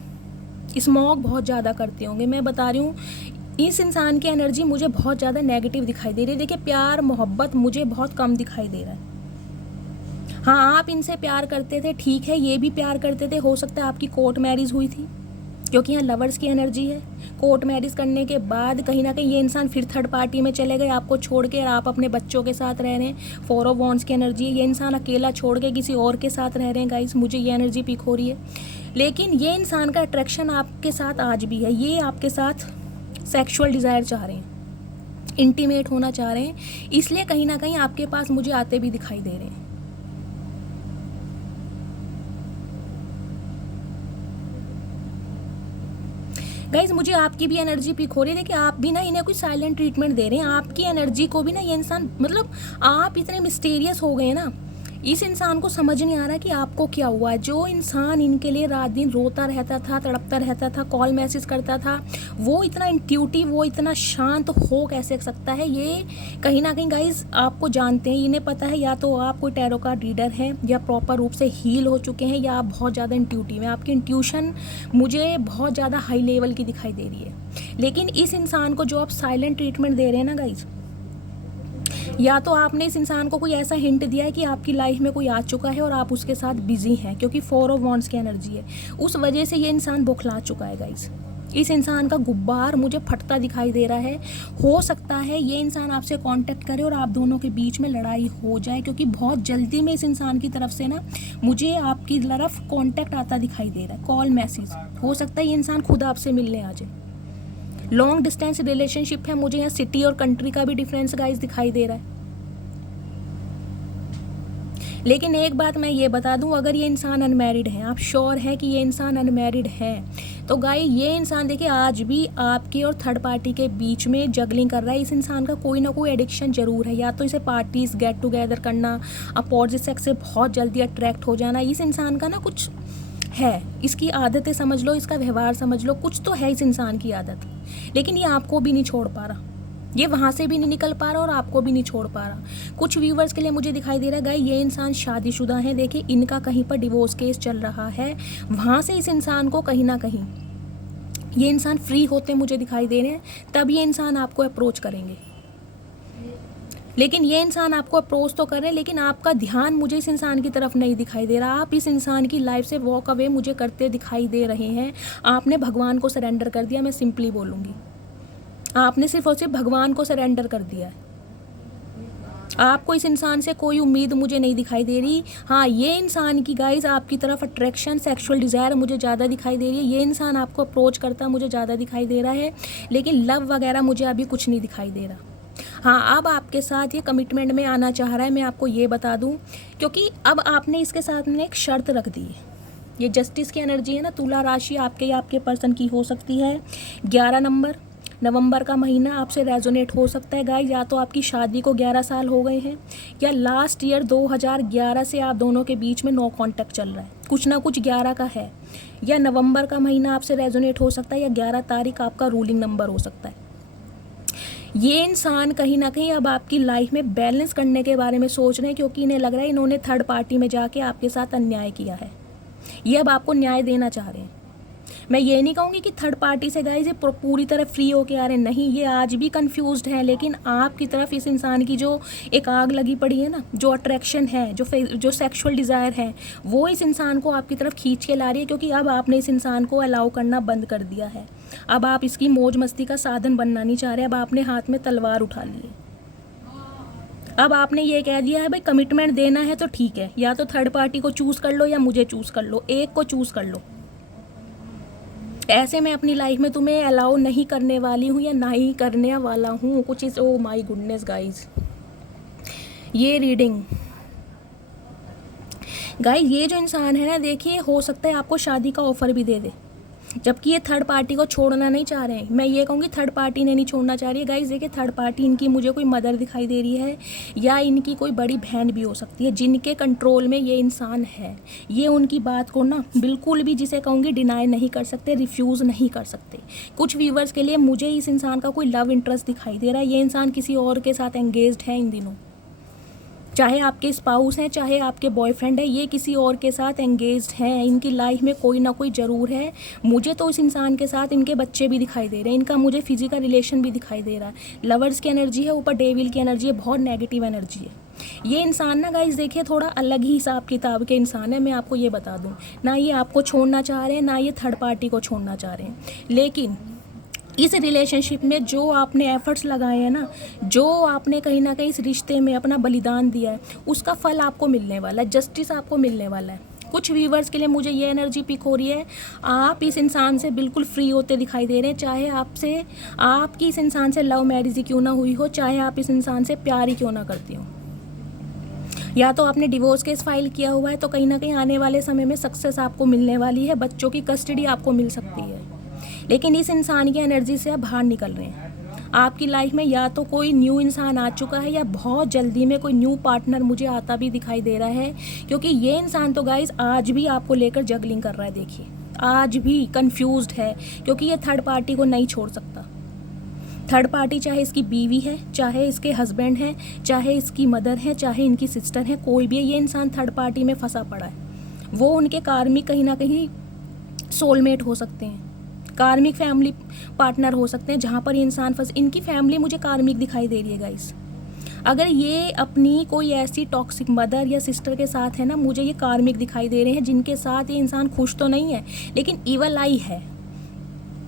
स्मोक बहुत ज़्यादा करते होंगे। मैं बता रही हूँ, इस इंसान की एनर्जी मुझे बहुत ज़्यादा नेगेटिव दिखाई दे रही है। देखिए, प्यार मोहब्बत मुझे बहुत कम दिखाई दे रहा है। हाँ, आप इनसे प्यार करते थे, ठीक है, ये भी प्यार करते थे। हो सकता है आपकी कोर्ट मैरिज हुई थी, क्योंकि यहाँ लवर्स की एनर्जी है। कोर्ट मैरिज करने के बाद कहीं ना कहीं ये इंसान फिर थर्ड पार्टी में चले गए आपको छोड़ के, और आप अपने बच्चों के साथ रह रहे हैं। 4 ऑफ वॉन्ड्स की एनर्जी है। ये इंसान अकेला छोड़ के किसी और के साथ रह रहे हैं गाइस, मुझे ये एनर्जी पिक हो रही है। लेकिन ये इंसान का अट्रैक्शन आपके साथ आज भी है। ये आपके साथ सेक्सुअल डिज़ायर चाह रहे हैं, इंटीमेट होना चाह रहे हैं, इसलिए कहीं ना कहीं आपके पास मुझे आते भी दिखाई दे रहे हैं। गाइज मुझे आपकी भी एनर्जी पिक हो रही है। देखिए आप भी ना इन्हें कोई साइलेंट ट्रीटमेंट दे रहे हैं, आपकी एनर्जी को भी ना ये इंसान, मतलब आप इतने मिस्टीरियस हो गए हैं ना, इस इंसान को समझ नहीं आ रहा कि आपको क्या हुआ है। जो इंसान इनके लिए रात दिन रोता रहता था, तड़पता रहता था, कॉल मैसेज करता था, वो इतना इंट्यूटिव, वो इतना शांत हो कैसे सकता है। ये कहीं ना कहीं गाइज आपको जानते हैं, इन्हें पता है या तो आप कोई टैरो कार्ड रीडर हैं, या प्रॉपर रूप से हील हो चुके हैं, या आप बहुत ज़्यादा इंट्यूटिव हैं। आपकी इंट्यूशन मुझे बहुत ज़्यादा हाई लेवल की दिखाई दे रही है। लेकिन इस इंसान को जो आप साइलेंट ट्रीटमेंट दे रहे हैं ना गाइज, या तो आपने इस इंसान को कोई ऐसा हिंट दिया है कि आपकी लाइफ में कोई आ चुका है और आप उसके साथ बिजी हैं, क्योंकि 4 ऑफ वॉन्ड्स की एनर्जी है। उस वजह से ये इंसान बौखला चुका है गाइस। इस इंसान का गुब्बार मुझे फटता दिखाई दे रहा है। हो सकता है ये इंसान आपसे कांटेक्ट करे और आप दोनों के बीच में लड़ाई हो जाए, क्योंकि बहुत जल्दी में इस इंसान की तरफ से ना मुझे आपकी तरफ कांटेक्ट आता दिखाई दे रहा है, कॉल मैसेज। हो सकता है ये इंसान खुद आपसे मिलने आ जाए। लॉन्ग डिस्टेंस रिलेशनशिप है, मुझे यहाँ सिटी और कंट्री का भी डिफरेंस गाइस दिखाई दे रहा है। लेकिन एक बात मैं ये बता दूं, अगर ये इंसान अनमैरिड है, आप श्योर है कि ये इंसान अनमैरिड है, तो गाइस ये इंसान देखिए आज भी आपके और थर्ड पार्टी के बीच में जगलिंग कर रहा है। इस इंसान का कोई ना कोई एडिक्शन जरूर है, या तो इसे पार्टीज गेट टुगेदर करना, अपोजिट सेक्स से बहुत जल्दी अट्रैक्ट हो जाना। इस इंसान का ना कुछ है, इसकी आदतें समझ लो, इसका व्यवहार समझ लो, कुछ तो है इस इंसान की आदत। लेकिन ये आपको भी नहीं छोड़ पा रहा, ये वहाँ से भी नहीं निकल पा रहा और आपको भी नहीं छोड़ पा रहा। कुछ व्यूवर्स के लिए मुझे दिखाई दे रहा है गाइस ये इंसान शादीशुदा है। देखिए इनका कहीं पर डिवोर्स केस चल रहा है, वहाँ से इस इंसान को कहीं ना कहीं ये इंसान फ्री होते मुझे दिखाई दे रहे हैं, तब ये इंसान आपको अप्रोच करेंगे। लेकिन ये इंसान आपको अप्रोच तो कर रहे हैं, लेकिन आपका ध्यान मुझे इस इंसान की तरफ नहीं दिखाई दे रहा। आप इस इंसान की लाइफ से वॉक अवे मुझे करते दिखाई दे रहे हैं। आपने भगवान को सरेंडर कर दिया, मैं सिंपली बोलूँगी, आपने सिर्फ और सिर्फ भगवान को सरेंडर कर दिया है। आपको इस इंसान से कोई उम्मीद मुझे नहीं दिखाई दे रही। हाँ, ये इंसान की गाइज आपकी तरफ अट्रैक्शन, सेक्सुअल डिज़ायर मुझे ज़्यादा दिखाई दे रही है। ये इंसान आपको अप्रोच करता मुझे ज़्यादा दिखाई दे रहा है, लेकिन लव वगैरह मुझे अभी कुछ नहीं दिखाई दे रहा। हाँ, अब आपके साथ ये कमिटमेंट में आना चाह रहा है, मैं आपको ये बता दूँ, क्योंकि अब आपने इसके साथ में एक शर्त रख दी है। ये जस्टिस की एनर्जी है ना, तुला राशि आपके या आपके पर्सन की हो सकती है। 11 नवंबर का महीना आपसे रेजोनेट हो सकता है गाइस। या तो आपकी शादी को 11 साल हो गए हैं, या लास्ट ईयर 2011 से आप दोनों के बीच में नो कॉन्टैक्ट चल रहा है, कुछ ना कुछ 11 का है, या नवंबर का महीना आपसे रेजोनेट हो सकता है, या 11 तारीख आपका रूलिंग नंबर हो सकता है। ये इंसान कहीं ना कहीं अब आपकी लाइफ में बैलेंस करने के बारे में सोच रहे हैं, क्योंकि इन्हें लग रहा है इन्होंने थर्ड पार्टी में जाके आपके साथ अन्याय किया है। ये अब आपको न्याय देना चाह रहे हैं। मैं ये नहीं कहूँगी कि थर्ड पार्टी से गाइस ये पूरी तरह फ्री होके आ रहे हैं, नहीं, ये आज भी कंफ्यूज्ड हैं। लेकिन आपकी तरफ इस इंसान की जो एक आग लगी पड़ी है ना, जो अट्रैक्शन है, जो सेक्सुअल डिज़ायर है, वो इस इंसान को आपकी तरफ खींच के ला रही है, क्योंकि अब आपने इस इंसान को अलाउ करना बंद कर दिया है। अब आप इसकी मौज मस्ती का साधन बनना नहीं चाह रहे, अब आपने हाथ में तलवार उठा ली है। अब आपने ये कह दिया है भाई कमिटमेंट देना है तो ठीक है, या तो थर्ड पार्टी को चूज़ कर लो या मुझे चूज़ कर लो, एक को चूज़ कर लो। ऐसे मैं अपनी लाइफ में तुम्हें अलाउ नहीं करने वाली हूँ, या ना ही करने वाला हूँ कुछ इस। ओ माय गुडनेस गाइज, ये रीडिंग गाइज, ये जो इंसान है ना, देखिए हो सकता है आपको शादी का ऑफर भी दे दे, जबकि ये थर्ड पार्टी को छोड़ना नहीं चाह रहे हैं। मैं ये कहूँगी थर्ड पार्टी ने नहीं छोड़ना चाह रही है गाइज। देखिए थर्ड पार्टी इनकी मुझे कोई मदर दिखाई दे रही है, या इनकी कोई बड़ी बहन भी हो सकती है, जिनके कंट्रोल में ये इंसान है। ये उनकी बात को ना बिल्कुल भी, जिसे कहूँगी, डिनाई नहीं कर सकते, रिफ्यूज़ नहीं कर सकते। कुछ व्यूवर्स के लिए मुझे इस इंसान का कोई लव इंटरेस्ट दिखाई दे रहा है। ये इंसान किसी और के साथ एंगेज्ड है इन दिनों, चाहे आपके स्पाउस हैं, चाहे आपके बॉयफ्रेंड है, ये किसी और के साथ एंगेज्ड हैं। इनकी लाइफ में कोई ना कोई ज़रूर है। मुझे तो इस इंसान के साथ इनके बच्चे भी दिखाई दे रहे हैं, इनका मुझे फिजिकल रिलेशन भी दिखाई दे रहा है। लवर्स की एनर्जी है, ऊपर डेविल की एनर्जी है, बहुत नेगेटिव एनर्जी है। ये इंसान ना गाइस देखिए थोड़ा अलग ही हिसाब किताब के इंसान है, मैं आपको ये बता दूँ। ना ये आपको छोड़ना चाह रहे हैं, ना ये थर्ड पार्टी को छोड़ना चाह रहे हैं। लेकिन इस रिलेशनशिप में जो आपने एफर्ट्स लगाए हैं ना, जो आपने कहीं ना कहीं इस रिश्ते में अपना बलिदान दिया है, उसका फल आपको मिलने वाला है, जस्टिस आपको मिलने वाला है। कुछ व्यूवर्स के लिए मुझे ये एनर्जी पिक हो रही है, आप इस इंसान से बिल्कुल फ्री होते दिखाई दे रहे हैं, चाहे आपकी इस इंसान से लव मैरिज ही क्यों ना हुई हो, चाहे आप इस इंसान से प्यार ही क्यों ना करती हो। या तो आपने डिवोर्स केस फाइल किया हुआ है, तो कहीं ना कहीं आने वाले समय में सक्सेस आपको मिलने वाली है, बच्चों की कस्टडी आपको मिल सकती है। लेकिन इस इंसान की एनर्जी से आप बाहर निकल रहे हैं। आपकी लाइफ में या तो कोई न्यू इंसान आ चुका है या बहुत जल्दी में कोई न्यू पार्टनर मुझे आता भी दिखाई दे रहा है, क्योंकि ये इंसान तो गाइस आज भी आपको लेकर जगलिंग कर रहा है। देखिए आज भी कंफ्यूज्ड है, क्योंकि ये थर्ड पार्टी को नहीं छोड़ सकता। थर्ड पार्टी चाहे इसकी बीवी है, चाहे इसके हस्बैंड है, चाहे इसकी मदर है, चाहे इनकी सिस्टर है, कोई भी है, ये इंसान थर्ड पार्टी में फंसा पड़ा है। वो उनके कार्मिक कहीं ना कहीं सोलमेट हो सकते हैं, कार्मिक फैमिली पार्टनर हो सकते हैं, जहाँ पर ये इंसान फंस, इनकी फैमिली मुझे कार्मिक दिखाई दे रही है गाइस। अगर ये अपनी कोई ऐसी टॉक्सिक मदर या सिस्टर के साथ है ना, मुझे ये कार्मिक दिखाई दे रहे हैं, जिनके साथ ये इंसान खुश तो नहीं है लेकिन इवल आई है।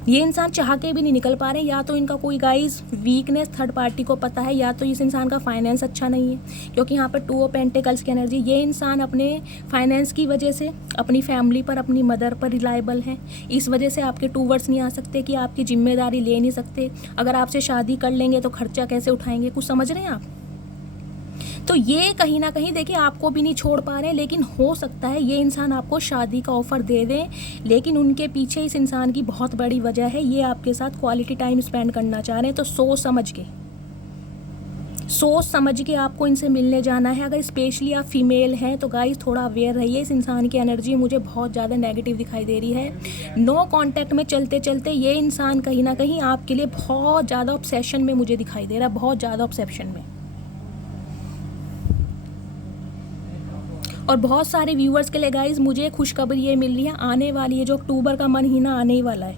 ये इंसान चाह के भी नहीं निकल पा रहे। या तो इनका कोई गाइस वीकनेस थर्ड पार्टी को पता है, या तो इस इंसान का फाइनेंस अच्छा नहीं है, क्योंकि यहाँ पर 2 ऑफ पेंटिकल्स की एनर्जी। ये इंसान अपने फाइनेंस की वजह से अपनी फैमिली पर, अपनी मदर पर रिलायबल है। इस वजह से आपके टूवर्ड्स नहीं आ सकते, कि आपकी जिम्मेदारी ले नहीं सकते। अगर आपसे शादी कर लेंगे तो खर्चा कैसे उठाएंगे, कुछ समझ रहे हैं आप। तो ये कहीं ना कहीं देखिए आपको भी नहीं छोड़ पा रहे, लेकिन हो सकता है ये इंसान आपको शादी का ऑफर दे दें, लेकिन उनके पीछे इस इंसान की बहुत बड़ी वजह है। ये आपके साथ क्वालिटी टाइम स्पेंड करना चाह रहे हैं। तो सोच समझ के आपको इनसे मिलने जाना है। अगर स्पेशली आप फीमेल हैं तो गाइस थोड़ा अवेयर रहिए। इस इंसान की एनर्जी मुझे बहुत ज़्यादा नेगेटिव दिखाई दे रही है। नो कांटेक्ट में चलते चलते ये इंसान कहीं ना कहीं आपके लिए बहुत ज़्यादा ऑब्सेशन में मुझे दिखाई दे रहा है, बहुत ज़्यादा ऑब्सेशन में। और बहुत सारे व्यूअर्स के लिए गाइस मुझे खुशखबरी ये मिल रही है, आने वाली है जो अक्टूबर का महीना आने ही वाला है,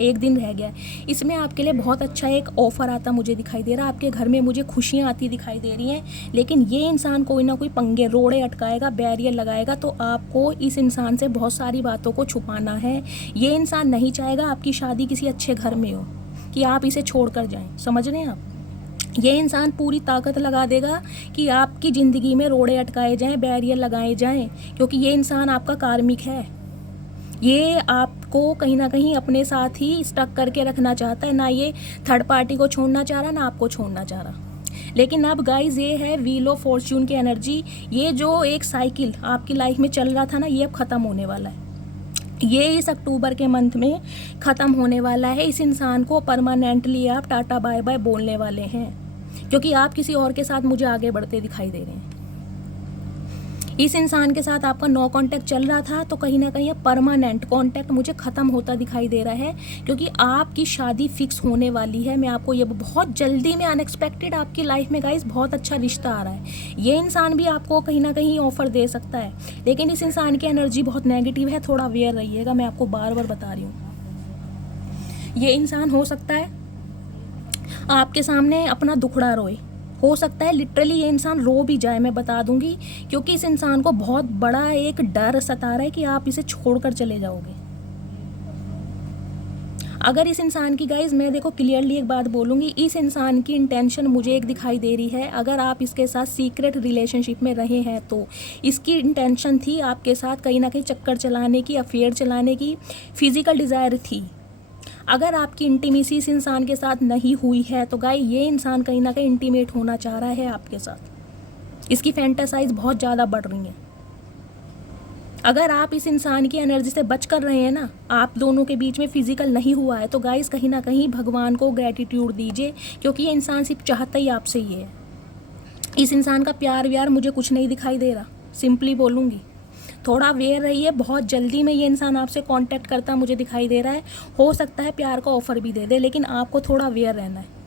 1 दिन रह गया है, इसमें आपके लिए बहुत अच्छा एक ऑफ़र आता मुझे दिखाई दे रहा है। आपके घर में मुझे खुशियाँ आती दिखाई दे रही हैं। लेकिन ये इंसान कोई ना कोई पंगे, रोड़े अटकाएगा, बैरियर लगाएगा। तो आपको इस इंसान से बहुत सारी बातों को छुपाना है। ये इंसान नहीं चाहेगा आपकी शादी किसी अच्छे घर में हो, कि आप इसे छोड़ कर जाएँ। समझ रहे हैं आप। ये इंसान पूरी ताकत लगा देगा कि आपकी ज़िंदगी में रोड़े अटकाए जाएं, बैरियर लगाए जाएं, क्योंकि ये इंसान आपका कार्मिक है। ये आपको कहीं ना कहीं अपने साथ ही स्टक करके रखना चाहता है। ना ये थर्ड पार्टी को छोड़ना चाह रहा, ना आपको छोड़ना चाह रहा। लेकिन अब गाइस ये है व्हील ऑफ फॉर्च्यून की एनर्जी। ये जो एक साइकिल आपकी लाइफ में चल रहा था ना, ये अब ख़त्म होने वाला है। ये इस अक्टूबर के मंथ में ख़त्म होने वाला है। इस इंसान को परमानेंटली आप टाटा बाय बाय बोलने वाले हैं, क्योंकि आप किसी और के साथ मुझे आगे बढ़ते दिखाई दे रहे हैं। इस इंसान के साथ आपका नो कांटेक्ट चल रहा था, तो कहीं ना कहीं अब परमानेंट कांटेक्ट मुझे ख़त्म होता दिखाई दे रहा है, क्योंकि आपकी शादी फिक्स होने वाली है। मैं आपको ये बहुत जल्दी में अनएक्सपेक्टेड आपकी लाइफ में गाइस बहुत अच्छा रिश्ता आ रहा है। ये इंसान भी आपको कहीं ना कहीं ऑफर दे सकता है, लेकिन इस इंसान की एनर्जी बहुत नेगेटिव है। थोड़ा अवेयर रहिएगा, मैं आपको बार बार बता रही हूँ। ये इंसान हो सकता है आपके सामने अपना दुखड़ा रोए, हो सकता है लिटरली ये इंसान रो भी जाए, मैं बता दूंगी, क्योंकि इस इंसान को बहुत बड़ा एक डर सता रहा है कि आप इसे छोड़कर चले जाओगे। अगर इस इंसान की गाइज मैं देखो क्लियरली एक बात बोलूँगी, इस इंसान की इंटेंशन मुझे एक दिखाई दे रही है। अगर आप इसके साथ सीक्रेट रिलेशनशिप में रहे हैं तो इसकी इंटेंशन थी आपके साथ कहीं ना कहीं चक्कर चलाने की, अफेयर चलाने की, फिजिकल डिज़ायर थी। अगर आपकी इंटीमेसी इस इंसान के साथ नहीं हुई है तो गाइस ये इंसान कहीं ना कहीं इंटीमेट होना चाह रहा है आपके साथ। इसकी फैंटासाइज बहुत ज़्यादा बढ़ रही हैं। अगर आप इस इंसान की एनर्जी से बच कर रहे हैं ना, आप दोनों के बीच में फिजिकल नहीं हुआ है, तो गाइस कहीं ना कहीं भगवान को ग्रेटिट्यूड दीजिए, क्योंकि ये इंसान सिर्फ चाहता ही आपसे ये है। इस इंसान का प्यार व्यार मुझे कुछ नहीं दिखाई दे रहा, सिंपली बोलूँगी। थोड़ा अवेयर रहिए, बहुत जल्दी में ये इंसान आपसे कांटेक्ट करता मुझे दिखाई दे रहा है। हो सकता है प्यार का ऑफर भी दे दे, लेकिन आपको थोड़ा अवेयर रहना है।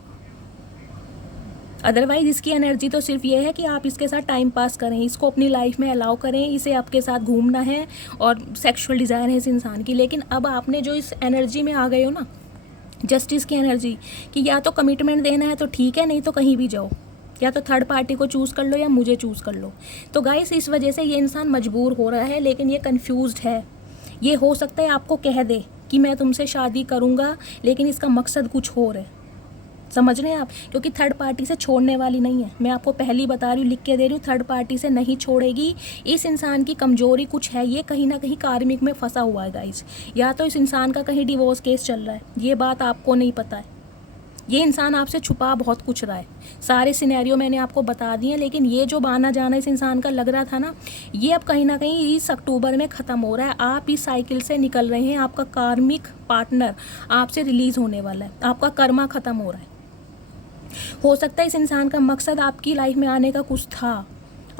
अदरवाइज इसकी एनर्जी तो सिर्फ ये है कि आप इसके साथ टाइम पास करें, इसको अपनी लाइफ में अलाउ करें, इसे आपके साथ घूमना है और सेक्सुअल डिज़ायर है इस इंसान की। लेकिन अब आपने जो इस एनर्जी में आ गए हो ना, जस्टिस की एनर्जी, कि या तो कमिटमेंट देना है तो ठीक है, नहीं तो कहीं भी जाओ, या तो थर्ड पार्टी को चूज़ कर लो या मुझे चूज़ कर लो। तो गाइस इस वजह से ये इंसान मजबूर हो रहा है, लेकिन ये कंफ्यूज्ड है। ये हो सकता है आपको कह दे कि मैं तुमसे शादी करूँगा, लेकिन इसका मकसद कुछ और है। समझ रहे हैं आप, क्योंकि थर्ड पार्टी से छोड़ने वाली नहीं है। मैं आपको पहली बता रही हूँ, लिख के दे रही हूँ, थर्ड पार्टी से नहीं छोड़ेगी। इस इंसान की कमजोरी कुछ है, ये कहीं ना कहीं कार्मिक में फंसा हुआ है गाइस। या तो इस इंसान का कहीं डिवोर्स केस चल रहा है, ये बात आपको नहीं पता है, ये इंसान आपसे छुपा बहुत कुछ रहा है। सारे सिनेरियो मैंने आपको बता दिए, लेकिन ये जो आना जाना इस इंसान का लग रहा था ना, ये अब कहीं ना कहीं इस अक्टूबर में ख़त्म हो रहा है। आप इस साइकिल से निकल रहे हैं। आपका कार्मिक पार्टनर आपसे रिलीज़ होने वाला है। आपका कर्मा ख़त्म हो रहा है। हो सकता है इस इंसान का मकसद आपकी लाइफ में आने का कुछ था,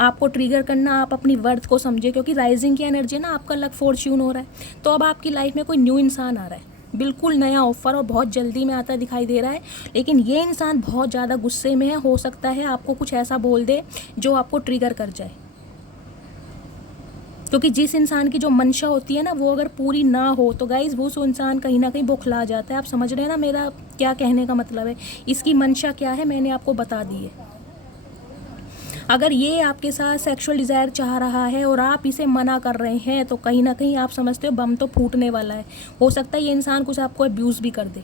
आपको ट्रिगर करना, आप अपनी वर्थ को समझे, क्योंकि राइजिंग की एनर्जी ना, आपका लक फॉर्च्यून हो रहा है। तो अब आपकी लाइफ में कोई न्यू इंसान आ रहा है, बिल्कुल नया ऑफर, और बहुत जल्दी में आता दिखाई दे रहा है। लेकिन ये इंसान बहुत ज़्यादा गुस्से में है। हो सकता है आपको कुछ ऐसा बोल दे जो आपको ट्रिगर कर जाए, क्योंकि जिस इंसान की जो मंशा होती है ना, वो अगर पूरी ना हो तो गाइज वो इंसान कहीं ना कहीं बौखला जाता है। आप समझ रहे हैं ना मेरा क्या कहने का मतलब है। इसकी मंशा क्या है मैंने आपको बता दी है। अगर ये आपके साथ सेक्सुअल डिज़ायर चाह रहा है और आप इसे मना कर रहे हैं, तो कहीं ना कहीं आप समझते हो बम तो फूटने वाला है। हो सकता है ये इंसान कुछ आपको अब्यूज़ भी कर दे।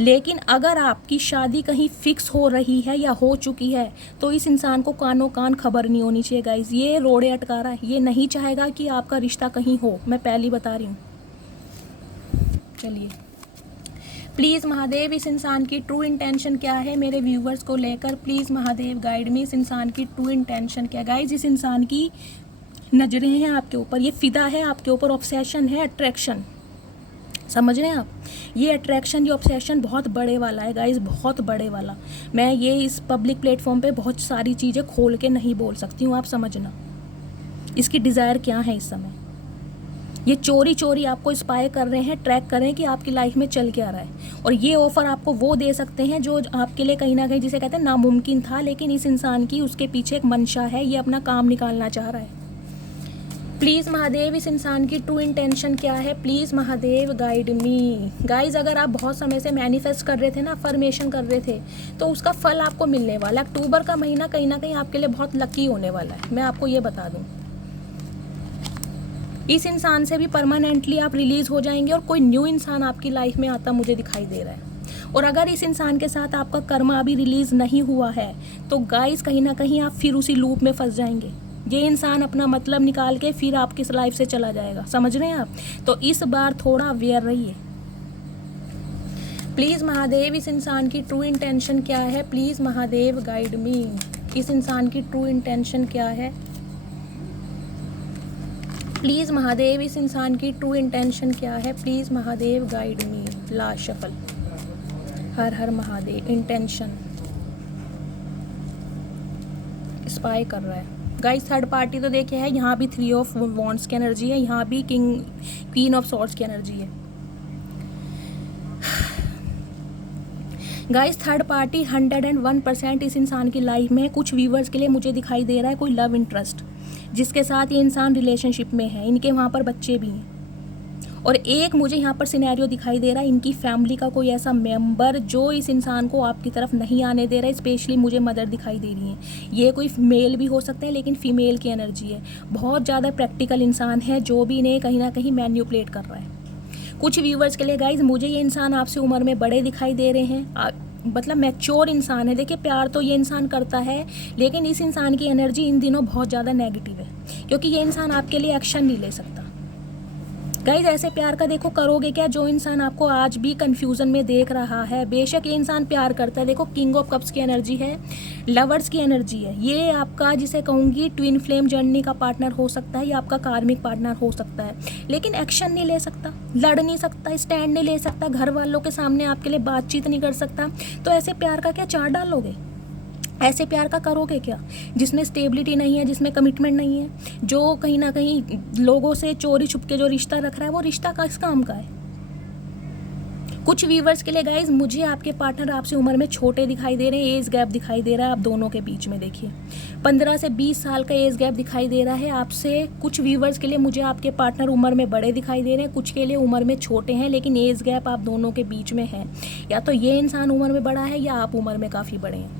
लेकिन अगर आपकी शादी कहीं फिक्स हो रही है या हो चुकी है, तो इस इंसान को कानों कान खबर नहीं होनी चाहिए गाइज। ये रोड़े अटका रहा है, ये नहीं चाहेगा कि आपका रिश्ता कहीं हो। मैं पहले बता रही हूँ। चलिए, प्लीज़ महादेव, इस इंसान की ट्रू इंटेंशन क्या है मेरे व्यूवर्स को लेकर। प्लीज़ महादेव गाइड मी, इस इंसान की ट्रू इंटेंशन क्या है। गाइज, इस इंसान की नज़रें हैं आपके ऊपर, ये फ़िदा है आपके ऊपर, ऑब्सेशन है, अट्रैक्शन। समझ रहे हैं आप। ये अट्रैक्शन, ये ऑब्सेशन बहुत बड़े वाला है गाइज, बहुत बड़े वाला। मैं ये इस पब्लिक प्लेटफॉर्म पे बहुत सारी चीज़ें खोल के नहीं बोल सकती हूँ, आप समझना इसकी डिज़ायर क्या है इस समय। ये चोरी चोरी आपको स्पाई कर रहे हैं, ट्रैक कर रहे हैं कि आपकी लाइफ में चल क्या रहा है। और ये ऑफ़र आपको वो दे सकते हैं जो आपके लिए कहीं ना कहीं, जिसे कहते हैं, नामुमकिन था। लेकिन इस इंसान की उसके पीछे एक मंशा है, ये अपना काम निकालना चाह रहा है। प्लीज़ महादेव, इस इंसान की ट्रू इंटेंशन क्या है। Please Mahadev guide me. Guys, अगर आप बहुत समय से मैनिफेस्ट कर रहे थे ना, अफर्मेशन कर रहे थे, तो उसका फल आपको मिलने वाला है। अक्टूबर का महीना कहीं ना कहीं आपके लिए बहुत लकी होने वाला है, मैं आपको ये बता दूँ। इस इंसान से भी परमानेंटली आप रिलीज़ हो जाएंगे और कोई न्यू इंसान आपकी लाइफ में आता मुझे दिखाई दे रहा है। और अगर इस इंसान के साथ आपका कर्मा अभी रिलीज़ नहीं हुआ है, तो गाइस कहीं ना कहीं आप फिर उसी लूप में फंस जाएंगे। ये इंसान अपना मतलब निकाल के फिर आपकी लाइफ से चला जाएगा। समझ रहे हैं आप। तो इस बार थोड़ा अवेयर रहिए। प्लीज़ महादेव, इस इंसान की ट्रू इंटेंशन क्या है। प्लीज़ महादेव गाइड मी, इस इंसान की ट्रू इंटेंशन क्या है। प्लीज़ महादेव, इस इंसान की ट्रू इंटेंशन क्या है। Please Mahadev guide me. Last shuffle. हर हर महादेव। इंटेंशन स्पाई कर रहा है गाइस। थर्ड पार्टी तो देखिए है, यहाँ भी 3 ऑफ वॉन्ड्स की एनर्जी है, यहाँ भी क्वीन ऑफ सॉर्ड्स की एनर्जी है। गाइस, थर्ड पार्टी 101% इस इंसान की लाइफ में। कुछ व्यूवर्स के लिए मुझे दिखाई दे रहा है कोई लव इंटरेस्ट जिसके साथ ये इंसान रिलेशनशिप में है। इनके वहाँ पर बच्चे भी हैं। और एक मुझे यहाँ पर सिनेरियो दिखाई दे रहा है, इनकी फैमिली का कोई ऐसा मेंबर जो इस इंसान को आपकी तरफ नहीं आने दे रहा है। स्पेशली मुझे मदर दिखाई दे रही है। ये कोई मेल भी हो सकता है, लेकिन फीमेल की एनर्जी है। बहुत ज़्यादा प्रैक्टिकल इंसान है जो भी इन्हें कहीं ना कहीं मैन्युपुलेट कर रहा है। कुछ व्यूवर्स के लिए गाइज, मुझे ये इंसान आपसे उम्र में बड़े दिखाई दे रहे हैं, मतलब मैच्योर इंसान है। देखिए, प्यार तो ये इंसान करता है, लेकिन इस इंसान की एनर्जी इन दिनों बहुत ज़्यादा नेगेटिव है, क्योंकि ये इंसान आपके लिए एक्शन नहीं ले सकता। गाइज, ऐसे प्यार का देखो करोगे क्या जो इंसान आपको आज भी कंफ्यूजन में देख रहा है। बेशक ये इंसान प्यार करता है। देखो, किंग ऑफ कप्स की एनर्जी है, लवर्स की एनर्जी है। ये आपका, जिसे कहूँगी, ट्विन फ्लेम जर्नी का पार्टनर हो सकता है या आपका कार्मिक पार्टनर हो सकता है, लेकिन एक्शन नहीं ले सकता, लड़ नहीं सकता, स्टैंड नहीं ले सकता, घर वालों के सामने आपके लिए बातचीत नहीं कर सकता। तो ऐसे प्यार का क्या चार डालोगे। ऐसे प्यार का करोगे क्या जिसमें स्टेबिलिटी नहीं है, जिसमें कमिटमेंट नहीं है, जो कहीं ना कहीं लोगों से चोरी छुपके जो रिश्ता रख रहा है, वो रिश्ता किस काम का है। कुछ व्यूवर्स के लिए गाइज, मुझे आपके पार्टनर आपसे उम्र में छोटे दिखाई दे रहे हैं। एज गैप दिखाई दे रहा है आप दोनों के बीच में। देखिए, 15 से 20 साल का एज गैप दिखाई दे रहा है आपसे। कुछ व्यूवर्स के लिए मुझे आपके पार्टनर उम्र में बड़े दिखाई दे रहे हैं, कुछ के लिए उम्र में छोटे हैं, लेकिन एज गैप आप दोनों के बीच में है। या तो ये इंसान उम्र में बड़ा है या आप उम्र में काफ़ी बड़े हैं।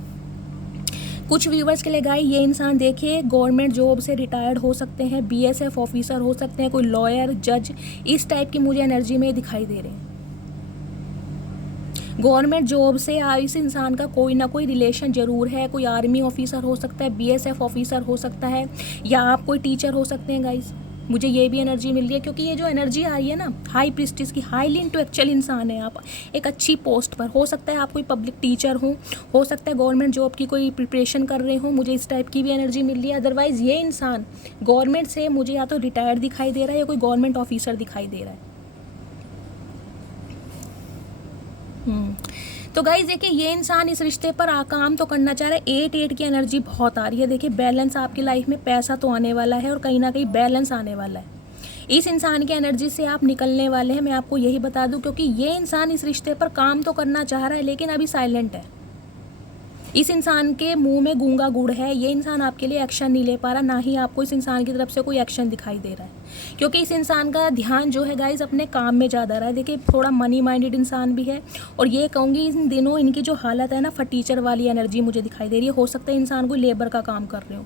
कुछ व्यूवर्स के लिए गाइस, ये इंसान देखिए गवर्नमेंट जॉब से रिटायर्ड हो सकते हैं, बीएसएफ ऑफिसर हो सकते हैं, कोई लॉयर, जज, इस टाइप की मुझे एनर्जी में दिखाई दे रहे हैं। गवर्नमेंट जॉब से इस इंसान का कोई ना कोई रिलेशन जरूर है। कोई आर्मी ऑफिसर हो सकता है, बीएसएफ ऑफिसर हो सकता है, या आप कोई टीचर हो सकते हैं गाइस। मुझे ये भी एनर्जी मिल रही है, क्योंकि ये जो एनर्जी आ रही है ना हाई प्रिस्टिस की, हाईली इंटेलेक्चुअल इंसान है आप, एक अच्छी पोस्ट पर, हो सकता है आप कोई पब्लिक टीचर हो सकता है गवर्नमेंट जॉब की कोई प्रिपरेशन कर रहे हो, मुझे इस टाइप की भी एनर्जी मिल रही है। अदरवाइज़ ये इंसान गवर्नमेंट से मुझे या तो रिटायर्ड दिखाई दे रहा है या कोई गवर्नमेंट ऑफिसर दिखाई दे रहा है। तो गाइज देखिए, ये इंसान इस रिश्ते पर काम तो करना चाह रहा है। 8 की एनर्जी बहुत आ रही है। देखिए बैलेंस आपकी लाइफ में, पैसा तो आने वाला है और कहीं ना कहीं बैलेंस आने वाला है। इस इंसान की एनर्जी से आप निकलने वाले हैं, मैं आपको यही बता दूं, क्योंकि ये इंसान इस रिश्ते पर काम तो करना चाह रहा है लेकिन अभी साइलेंट है। इस इंसान के मुंह में गूंगा गुड़ है। ये इंसान आपके लिए एक्शन नहीं ले पा रहा, ना ही आपको इस इंसान की तरफ से कोई एक्शन दिखाई दे रहा है, क्योंकि इस इंसान का ध्यान जो है गाइज अपने काम में ज़्यादा रहा है। देखिए थोड़ा मनी माइंडेड इंसान भी है, और ये कहूँगी इन दिनों इनकी जो हालत है ना, फटीचर वाली एनर्जी मुझे दिखाई दे रही है। हो सकता है इंसान कोई लेबर का काम कर रहे हो।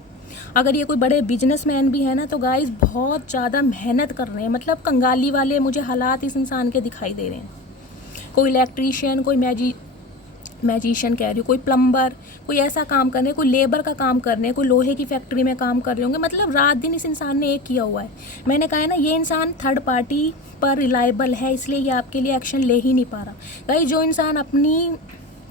अगर ये कोई बड़े बिजनेसमैन भी है ना, तो गाइज बहुत ज़्यादा मेहनत कर रहे हैं, मतलब कंगाली वाले मुझे हालात इस इंसान के दिखाई दे रहे हैं। कोई इलेक्ट्रीशियन, कोई मैजिशियन कह रही हूँ, कोई प्लम्बर, कोई ऐसा काम करने, कोई लेबर का काम करने, कोई लोहे की फैक्ट्री में काम कर रहे होंगे। मतलब रात दिन इस इंसान ने एक किया हुआ है। मैंने कहा है ना, ये इंसान थर्ड पार्टी पर रिलायबल है, इसलिए ये आपके लिए एक्शन ले ही नहीं पा रहा। भाई जो इंसान अपनी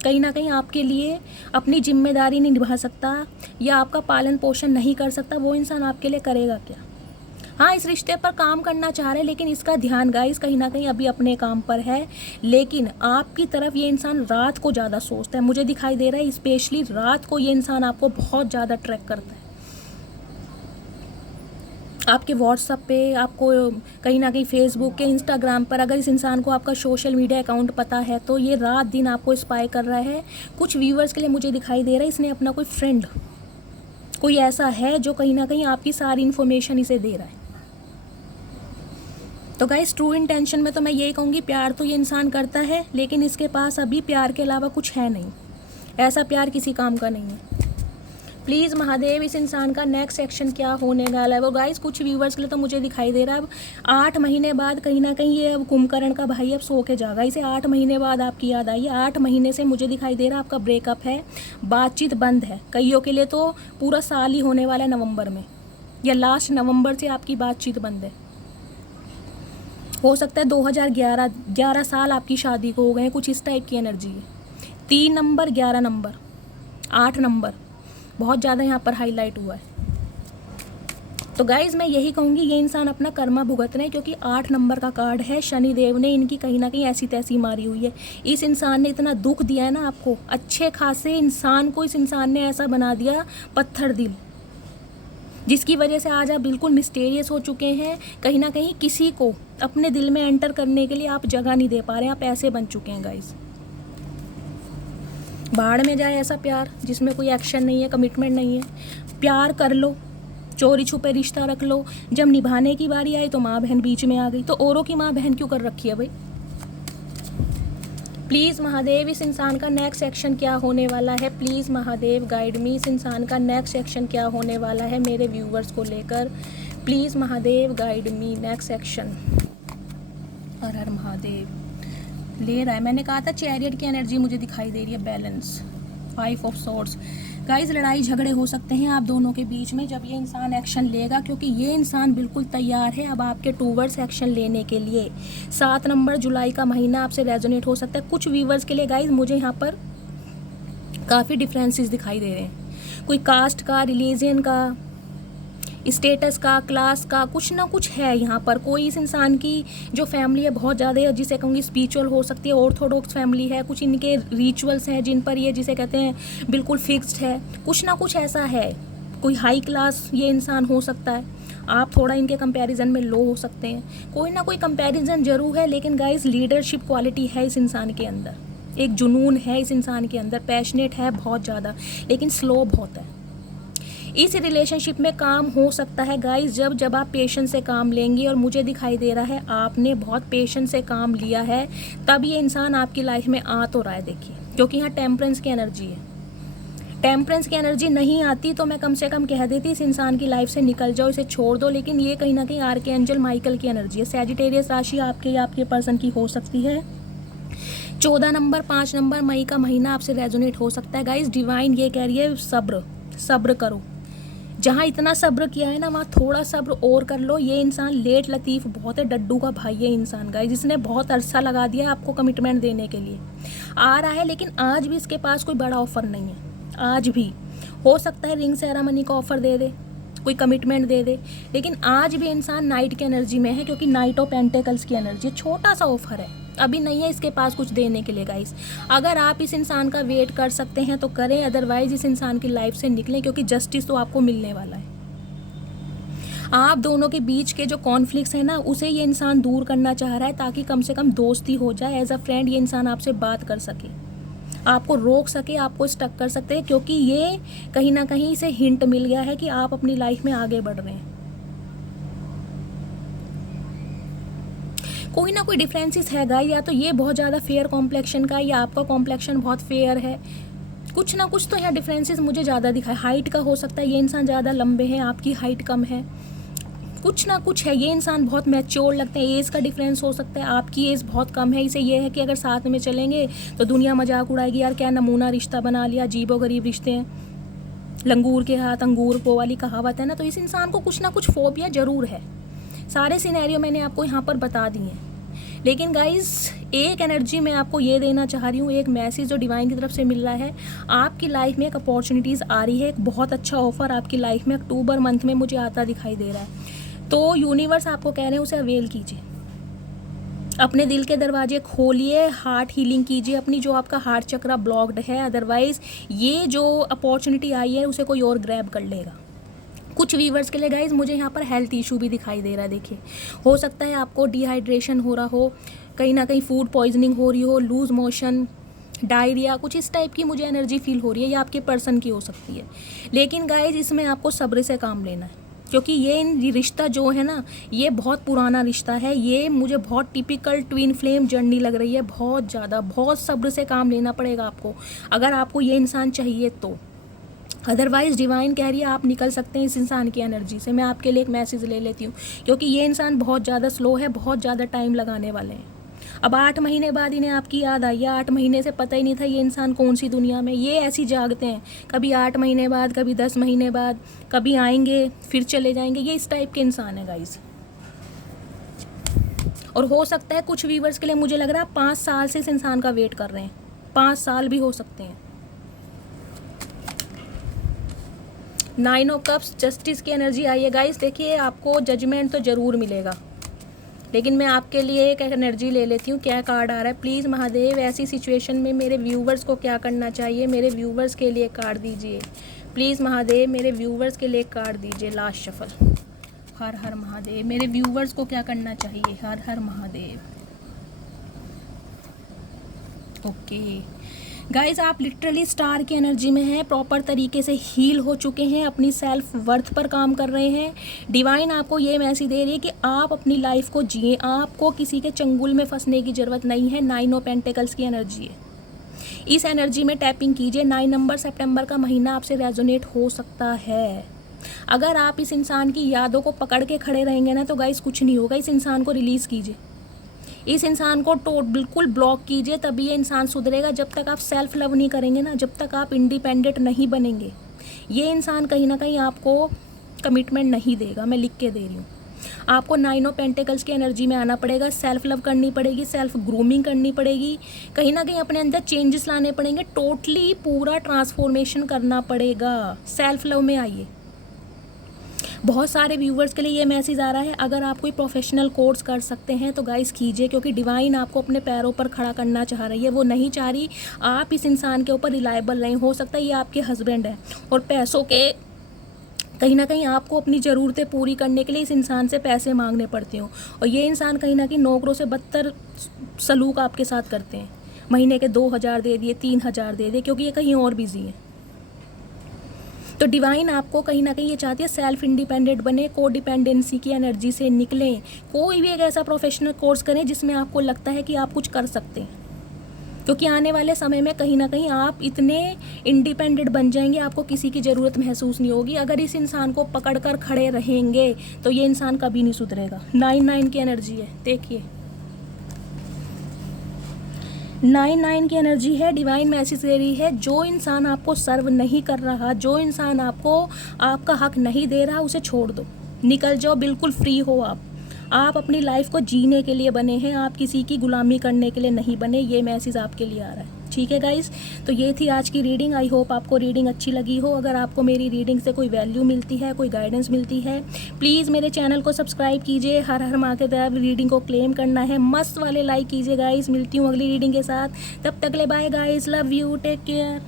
कहीं ना कहीं आपके लिए अपनी जिम्मेदारी नहीं निभा सकता या आपका पालन पोषण नहीं कर सकता, वो इंसान आपके लिए करेगा क्या। हाँ, इस रिश्ते पर काम करना चाह रहे हैं, लेकिन इसका ध्यान गाइस कहीं ना कहीं अभी अपने काम पर है। लेकिन आपकी तरफ ये इंसान रात को ज़्यादा सोचता है, मुझे दिखाई दे रहा है। स्पेशली रात को ये इंसान आपको बहुत ज़्यादा ट्रैक करता है। आपके व्हाट्सएप पे, आपको कहीं ना कहीं फेसबुक के, इंस्टाग्राम पर, अगर इस इंसान को आपका सोशल मीडिया अकाउंट पता है तो ये रात दिन आपको स्पाई कर रहा है। कुछ व्यूवर्स के लिए मुझे दिखाई दे रहा है इसने अपना कोई फ्रेंड, कोई ऐसा है जो कहीं ना कहीं आपकी सारी इन्फॉर्मेशन इसे दे रहा है। तो गाइस ट्रू इंटेंशन में तो मैं यही कहूँगी, प्यार तो ये इंसान करता है, लेकिन इसके पास अभी प्यार के अलावा कुछ है नहीं। ऐसा प्यार किसी काम का नहीं है। प्लीज़ महादेव, इस इंसान का नेक्स्ट एक्शन क्या होने वाला है। वो गाइस कुछ व्यूवर्स के लिए तो मुझे दिखाई दे रहा है अब 8 महीने बाद कहीं ना कहीं ये अब कुंभकर्ण का भाई अब सो के जागा। इसे 8 महीने बाद आपकी याद आई है। 8 महीने से मुझे दिखाई दे रहा है आपका ब्रेकअप है, बातचीत बंद है। कईयों के लिए तो पूरा साल ही होने वाला है नवंबर में, या लास्ट नवंबर से आपकी बातचीत बंद है। हो सकता है 2011 साल आपकी शादी को हो गए, कुछ इस टाइप की एनर्जी है। 3 नंबर, 11 नंबर, 8 नंबर बहुत ज़्यादा यहाँ पर हाईलाइट हुआ है। तो गाइज़ मैं यही कहूँगी, ये इंसान अपना कर्मा भुगत रहे हैं, क्योंकि 8 नंबर का कार्ड है। शनि देव ने इनकी कहीं ना कहीं ऐसी तैसी मारी हुई है। इस इंसान ने इतना दुख दिया है ना आपको, अच्छे खासे इंसान को इस इंसान ने ऐसा बना दिया पत्थर दिल, जिसकी वजह से आज आप बिल्कुल मिस्टीरियस हो चुके हैं। कहीं ना कहीं किसी को अपने दिल में एंटर करने के लिए आप जगह नहीं दे पा रहे हैं, आप ऐसे बन चुके हैं गाइस। बाहर में जाए ऐसा प्यार जिसमें कोई एक्शन नहीं है, कमिटमेंट नहीं है। प्यार कर लो, चोरी छुपे रिश्ता रख लो, जब निभाने की बारी आई तो माँ बहन बीच में आ गई। तो औरों की माँ बहन क्यों कर रखी है भाई। प्लीज़ महादेव, इस इंसान का नेक्स्ट एक्शन क्या होने वाला है। प्लीज़ महादेव गाइड मी, इस इंसान का नेक्स्ट एक्शन क्या होने वाला है मेरे व्यूवर्स को लेकर। Please Mahadev guide me, next action. हर हर महादेव ले रहा है। मैंने कहा था चैरियट की एनर्जी मुझे दिखाई दे रही है, बैलेंस, 5 ऑफ सॉर्ड्स। गाइस लड़ाई झगड़े हो सकते हैं आप दोनों के बीच में जब ये इंसान एक्शन लेगा, क्योंकि ये इंसान बिल्कुल तैयार है अब आपके टूवर्ड्स एक्शन लेने के लिए। 7 नंबर जुलाई का महीना आपसे रेजोनेट हो सकता है। कुछ व्यूवर्स के लिए गाइस मुझे यहाँ पर काफ़ी डिफरेंसेस दिखाई दे रहे हैं। कोई कास्ट का, रिलीजन का, स्टेटस का, क्लास का, कुछ ना कुछ है यहाँ पर। कोई इस इंसान की जो फैमिली है बहुत ज़्यादा, जिसे कहूँगी स्पिरिचुअल हो सकती है, ऑर्थोडॉक्स फैमिली है। कुछ इनके रिचुअल्स हैं जिन पर ये जिसे कहते हैं बिल्कुल फिक्स्ड है। कुछ ना कुछ ऐसा है। कोई हाई क्लास ये इंसान हो सकता है, आप थोड़ा इनके कंपैरिजन में लो हो सकते हैं। कोई ना कोई कंपैरिजन जरूर है, लेकिन गाइस लीडरशिप क्वालिटी है इस इंसान के अंदर, एक जुनून है इस इंसान के अंदर, पैशनेट है बहुत ज़्यादा, लेकिन स्लो बहुत है। इस रिलेशनशिप में काम हो सकता है गाइस जब आप पेशेंस से काम लेंगे, और मुझे दिखाई दे रहा है आपने बहुत पेशेंस से काम लिया है, तब ये इंसान आपकी लाइफ में आ तो रहा है। देखिए, क्योंकि यहाँ टेम्परेंस की एनर्जी है। टेम्परेंस की एनर्जी नहीं आती तो मैं कम से कम कह देती इस इंसान की लाइफ से निकल जाओ, इसे छोड़ दो। लेकिन ये कहीं ना कहीं आर्कएंजल माइकल की एनर्जी है। सैजिटेरियस राशि आपके या आपके पर्सन की हो सकती है। 14 नंबर, 5 नंबर मई का महीना आपसे रेजोनेट हो सकता है गाइस। डिवाइन ये कह रही है सब्र करो, जहाँ इतना सब्र किया है ना, वहाँ थोड़ा सब्र और कर लो। ये इंसान लेट लतीफ़ बहुत है, डड्डू का भाई है इंसान गाइस, जिसने बहुत अरसा लगा दिया है आपको कमिटमेंट देने के लिए। आ रहा है, लेकिन आज भी इसके पास कोई बड़ा ऑफ़र नहीं है। आज भी हो सकता है रिंग सेरेमनी का ऑफ़र दे दे, कोई कमिटमेंट दे दे, लेकिन आज भी इंसान नाइट की एनर्जी में है, क्योंकि नाइट ऑफ पेंटिकल्स की एनर्जी, छोटा सा ऑफ़र है, अभी नहीं है इसके पास कुछ देने के लिए गाइस। अगर आप इस इंसान का वेट कर सकते हैं तो करें, अदरवाइज़ इस इंसान की लाइफ से निकलें, क्योंकि जस्टिस तो आपको मिलने वाला है। आप दोनों के बीच के जो कॉन्फ्लिक्ट्स हैं ना, उसे ये इंसान दूर करना चाह रहा है, ताकि कम से कम दोस्ती हो जाए। एज अ फ्रेंड ये इंसान आपसे बात कर सके, आपको रोक सके, आपको स्टक कर सकते हैं, क्योंकि ये कहीं ना कहीं इसे हिंट मिल गया है कि आप अपनी लाइफ में आगे बढ़ रहे हैं। कोई ना कोई डिफरेंसेस है गाइस, या तो ये बहुत ज़्यादा फेयर कॉम्प्लेक्शन का है, या आपका कॉम्प्लेक्शन बहुत फेयर है। कुछ ना कुछ तो यहाँ डिफरेंसेस मुझे ज़्यादा दिखाए। हाइट का हो सकता है, ये इंसान ज़्यादा लंबे हैं, आपकी हाइट कम है, कुछ ना कुछ है। ये इंसान बहुत मैच्योर लगते हैं, एज का डिफरेंस हो सकता है, आपकी एज बहुत कम है। इसे ये है कि अगर साथ में चलेंगे तो दुनिया मजाक उड़ाएगी, यार क्या नमूना रिश्ता बना लिया, अजीबो गरीब रिश्ते हैं, लंगूर के हाथ अंगूर को वाली कहावत है ना। तो इस इंसान को कुछ ना कुछ फोबिया ज़रूर है। सारे सिनेरियो मैंने आपको यहाँ पर बता दिए हैं, लेकिन गाइस एक एनर्जी मैं आपको ये देना चाह रही हूँ, एक मैसेज जो डिवाइन की तरफ से मिल रहा है। आपकी लाइफ में एक अपॉर्चुनिटीज़ आ रही है, एक बहुत अच्छा ऑफर आपकी लाइफ में अक्टूबर मंथ में मुझे आता दिखाई दे रहा है। तो यूनिवर्स आपको कह रहे हैं उसे अवेल कीजिए, अपने दिल के दरवाजे खोलिए, हार्ट हीलिंग कीजिए अपनी, जो आपका हार्ट चक्रा ब्लॉक्ड है। अदरवाइज़ ये जो अपॉर्चुनिटी आई है उसे कोई और ग्रैब कर लेगा। कुछ व्यूवर्स के लिए गाइज मुझे यहाँ पर हेल्थ इशू भी दिखाई दे रहा है। देखिए, हो सकता है आपको डिहाइड्रेशन हो रहा हो, कहीं ना कहीं फूड पॉइजनिंग हो रही हो, लूज मोशन, डायरिया, कुछ इस टाइप की मुझे एनर्जी फील हो रही है, या आपके पर्सन की हो सकती है। लेकिन गाइज इसमें आपको सब्र से काम लेना है, क्योंकि ये रिश्ता जो है ना, ये बहुत पुराना रिश्ता है। ये मुझे बहुत टिपिकल ट्विन फ्लेम जर्नी लग रही है, बहुत ज़्यादा, बहुत सब्र से काम लेना पड़ेगा आपको, अगर आपको ये इंसान चाहिए तो। अदरवाइज़ डिवाइन कह रही है आप निकल सकते हैं इस इंसान की एनर्जी से। मैं आपके लिए एक मैसेज ले लेती हूँ, क्योंकि ये इंसान बहुत ज़्यादा स्लो है, बहुत ज़्यादा टाइम लगाने वाले हैं। अब 8 महीने बाद इन्हें आपकी याद आई है। 8 महीने से पता ही नहीं था ये इंसान कौन सी दुनिया में। ये ऐसी जागते हैं, कभी 8 महीने बाद, कभी 10 महीने बाद, कभी आएंगे फिर चले जाएंगे। ये इस टाइप के इंसान है गाइस। और हो सकता है कुछ व्यूवर्स के लिए मुझे लग रहा है 5 साल से इस इंसान का वेट कर रहे हैं, 5 साल भी हो सकते हैं। 9 ऑफ कप्स, जस्टिस की एनर्जी आई है गाइस। देखिए, आपको जजमेंट तो ज़रूर मिलेगा, लेकिन मैं आपके लिए एक एनर्जी ले लेती हूँ। क्या कार्ड आ रहा है प्लीज़ महादेव, ऐसी सिचुएशन में मेरे व्यूवर्स को क्या करना चाहिए? मेरे व्यूवर्स के लिए कार्ड दीजिए प्लीज़ महादेव, मेरे व्यूवर्स के लिए कार्ड दीजिए। Last shuffle. हर हर महादेव, मेरे व्यूवर्स को क्या करना चाहिए? हर हर महादेव। ओके गाइज, आप लिटरली स्टार की एनर्जी में हैं, प्रॉपर तरीके से हील हो चुके हैं, अपनी सेल्फ वर्थ पर काम कर रहे हैं। डिवाइन आपको ये मैसेज दे रही है कि आप अपनी लाइफ को जिए, आपको किसी के चंगुल में फंसने की ज़रूरत नहीं है। 9 ऑफ पेंटिकल्स की एनर्जी है, इस एनर्जी में टैपिंग कीजिए। 9 नंबर सितंबर का महीना आपसे रेजोनेट हो सकता है। अगर आप इस इंसान की यादों को पकड़ के खड़े रहेंगे ना, तो गाइज कुछ नहीं होगा। इस इंसान को रिलीज़ कीजिए, इस इंसान को बिल्कुल ब्लॉक कीजिए, तभी ये इंसान सुधरेगा। जब तक आप सेल्फ लव नहीं करेंगे ना, जब तक आप इंडिपेंडेंट नहीं बनेंगे, ये इंसान कहीं ना कहीं आपको कमिटमेंट नहीं देगा। मैं लिख के दे रही हूँ। आपको 9 ऑफ पेंटिकल्स की एनर्जी में आना पड़ेगा, सेल्फ लव करनी पड़ेगी, सेल्फ ग्रूमिंग करनी पड़ेगी, कहीं ना कहीं अपने अंदर चेंजेस लाने पड़ेंगे, टोटली पूरा ट्रांसफॉर्मेशन करना पड़ेगा। सेल्फ लव में आइए। बहुत सारे व्यूवर्स के लिए ये मैसेज आ रहा है, अगर आप कोई प्रोफेशनल कोर्स कर सकते हैं तो गाइस कीजिए, क्योंकि डिवाइन आपको अपने पैरों पर खड़ा करना चाह रही है। वो नहीं चाह रही आप इस इंसान के ऊपर रिलायबल नहीं। हो सकता है ये आपके हस्बैंड है, और पैसों के कहीं ना कहीं आपको अपनी ज़रूरतें पूरी करने के लिए इस इंसान से पैसे मांगने पड़ते हो, और ये इंसान कहीं ना कहीं नौकरों से बदतर सलूक आपके साथ करते हैं। महीने के 2000 दे दिए, 3000 दे दिए, क्योंकि ये कहीं और बिजी है। तो डिवाइन आपको कहीं ना कहीं ये चाहती है सेल्फ इंडिपेंडेंट बने, को डिपेंडेंसी की एनर्जी से निकलें। कोई भी एक ऐसा प्रोफेशनल कोर्स करें जिसमें आपको लगता है कि आप कुछ कर सकते हैं, क्योंकि आने वाले समय में कहीं ना कहीं आप इतने इंडिपेंडेंट बन जाएंगे, आपको किसी की ज़रूरत महसूस नहीं होगी। अगर इस इंसान को पकड़ कर खड़े रहेंगे तो ये इंसान कभी नहीं सुधरेगा। 9 की एनर्जी है, देखिए 9 की एनर्जी है, डिवाइन मैसेज दे रही है, जो इंसान आपको सर्व नहीं कर रहा, जो इंसान आपको आपका हक नहीं दे रहा, उसे छोड़ दो, निकल जाओ, बिल्कुल फ्री हो आप अपनी लाइफ को जीने के लिए बने हैं, आप किसी की गुलामी करने के लिए नहीं बने। ये मैसेज आपके लिए आ रहा है, ठीक है गाइस। तो ये थी आज की रीडिंग। आई होप आपको रीडिंग अच्छी लगी हो। अगर आपको मेरी रीडिंग से कोई वैल्यू मिलती है, कोई गाइडेंस मिलती है, प्लीज़ मेरे चैनल को सब्सक्राइब कीजिए। हर हर माह के तरफ रीडिंग को क्लेम करना है, मस्त वाले लाइक कीजिए गाइस। मिलती हूँ अगली रीडिंग के साथ, तब तक ले bye guys, love you, take care.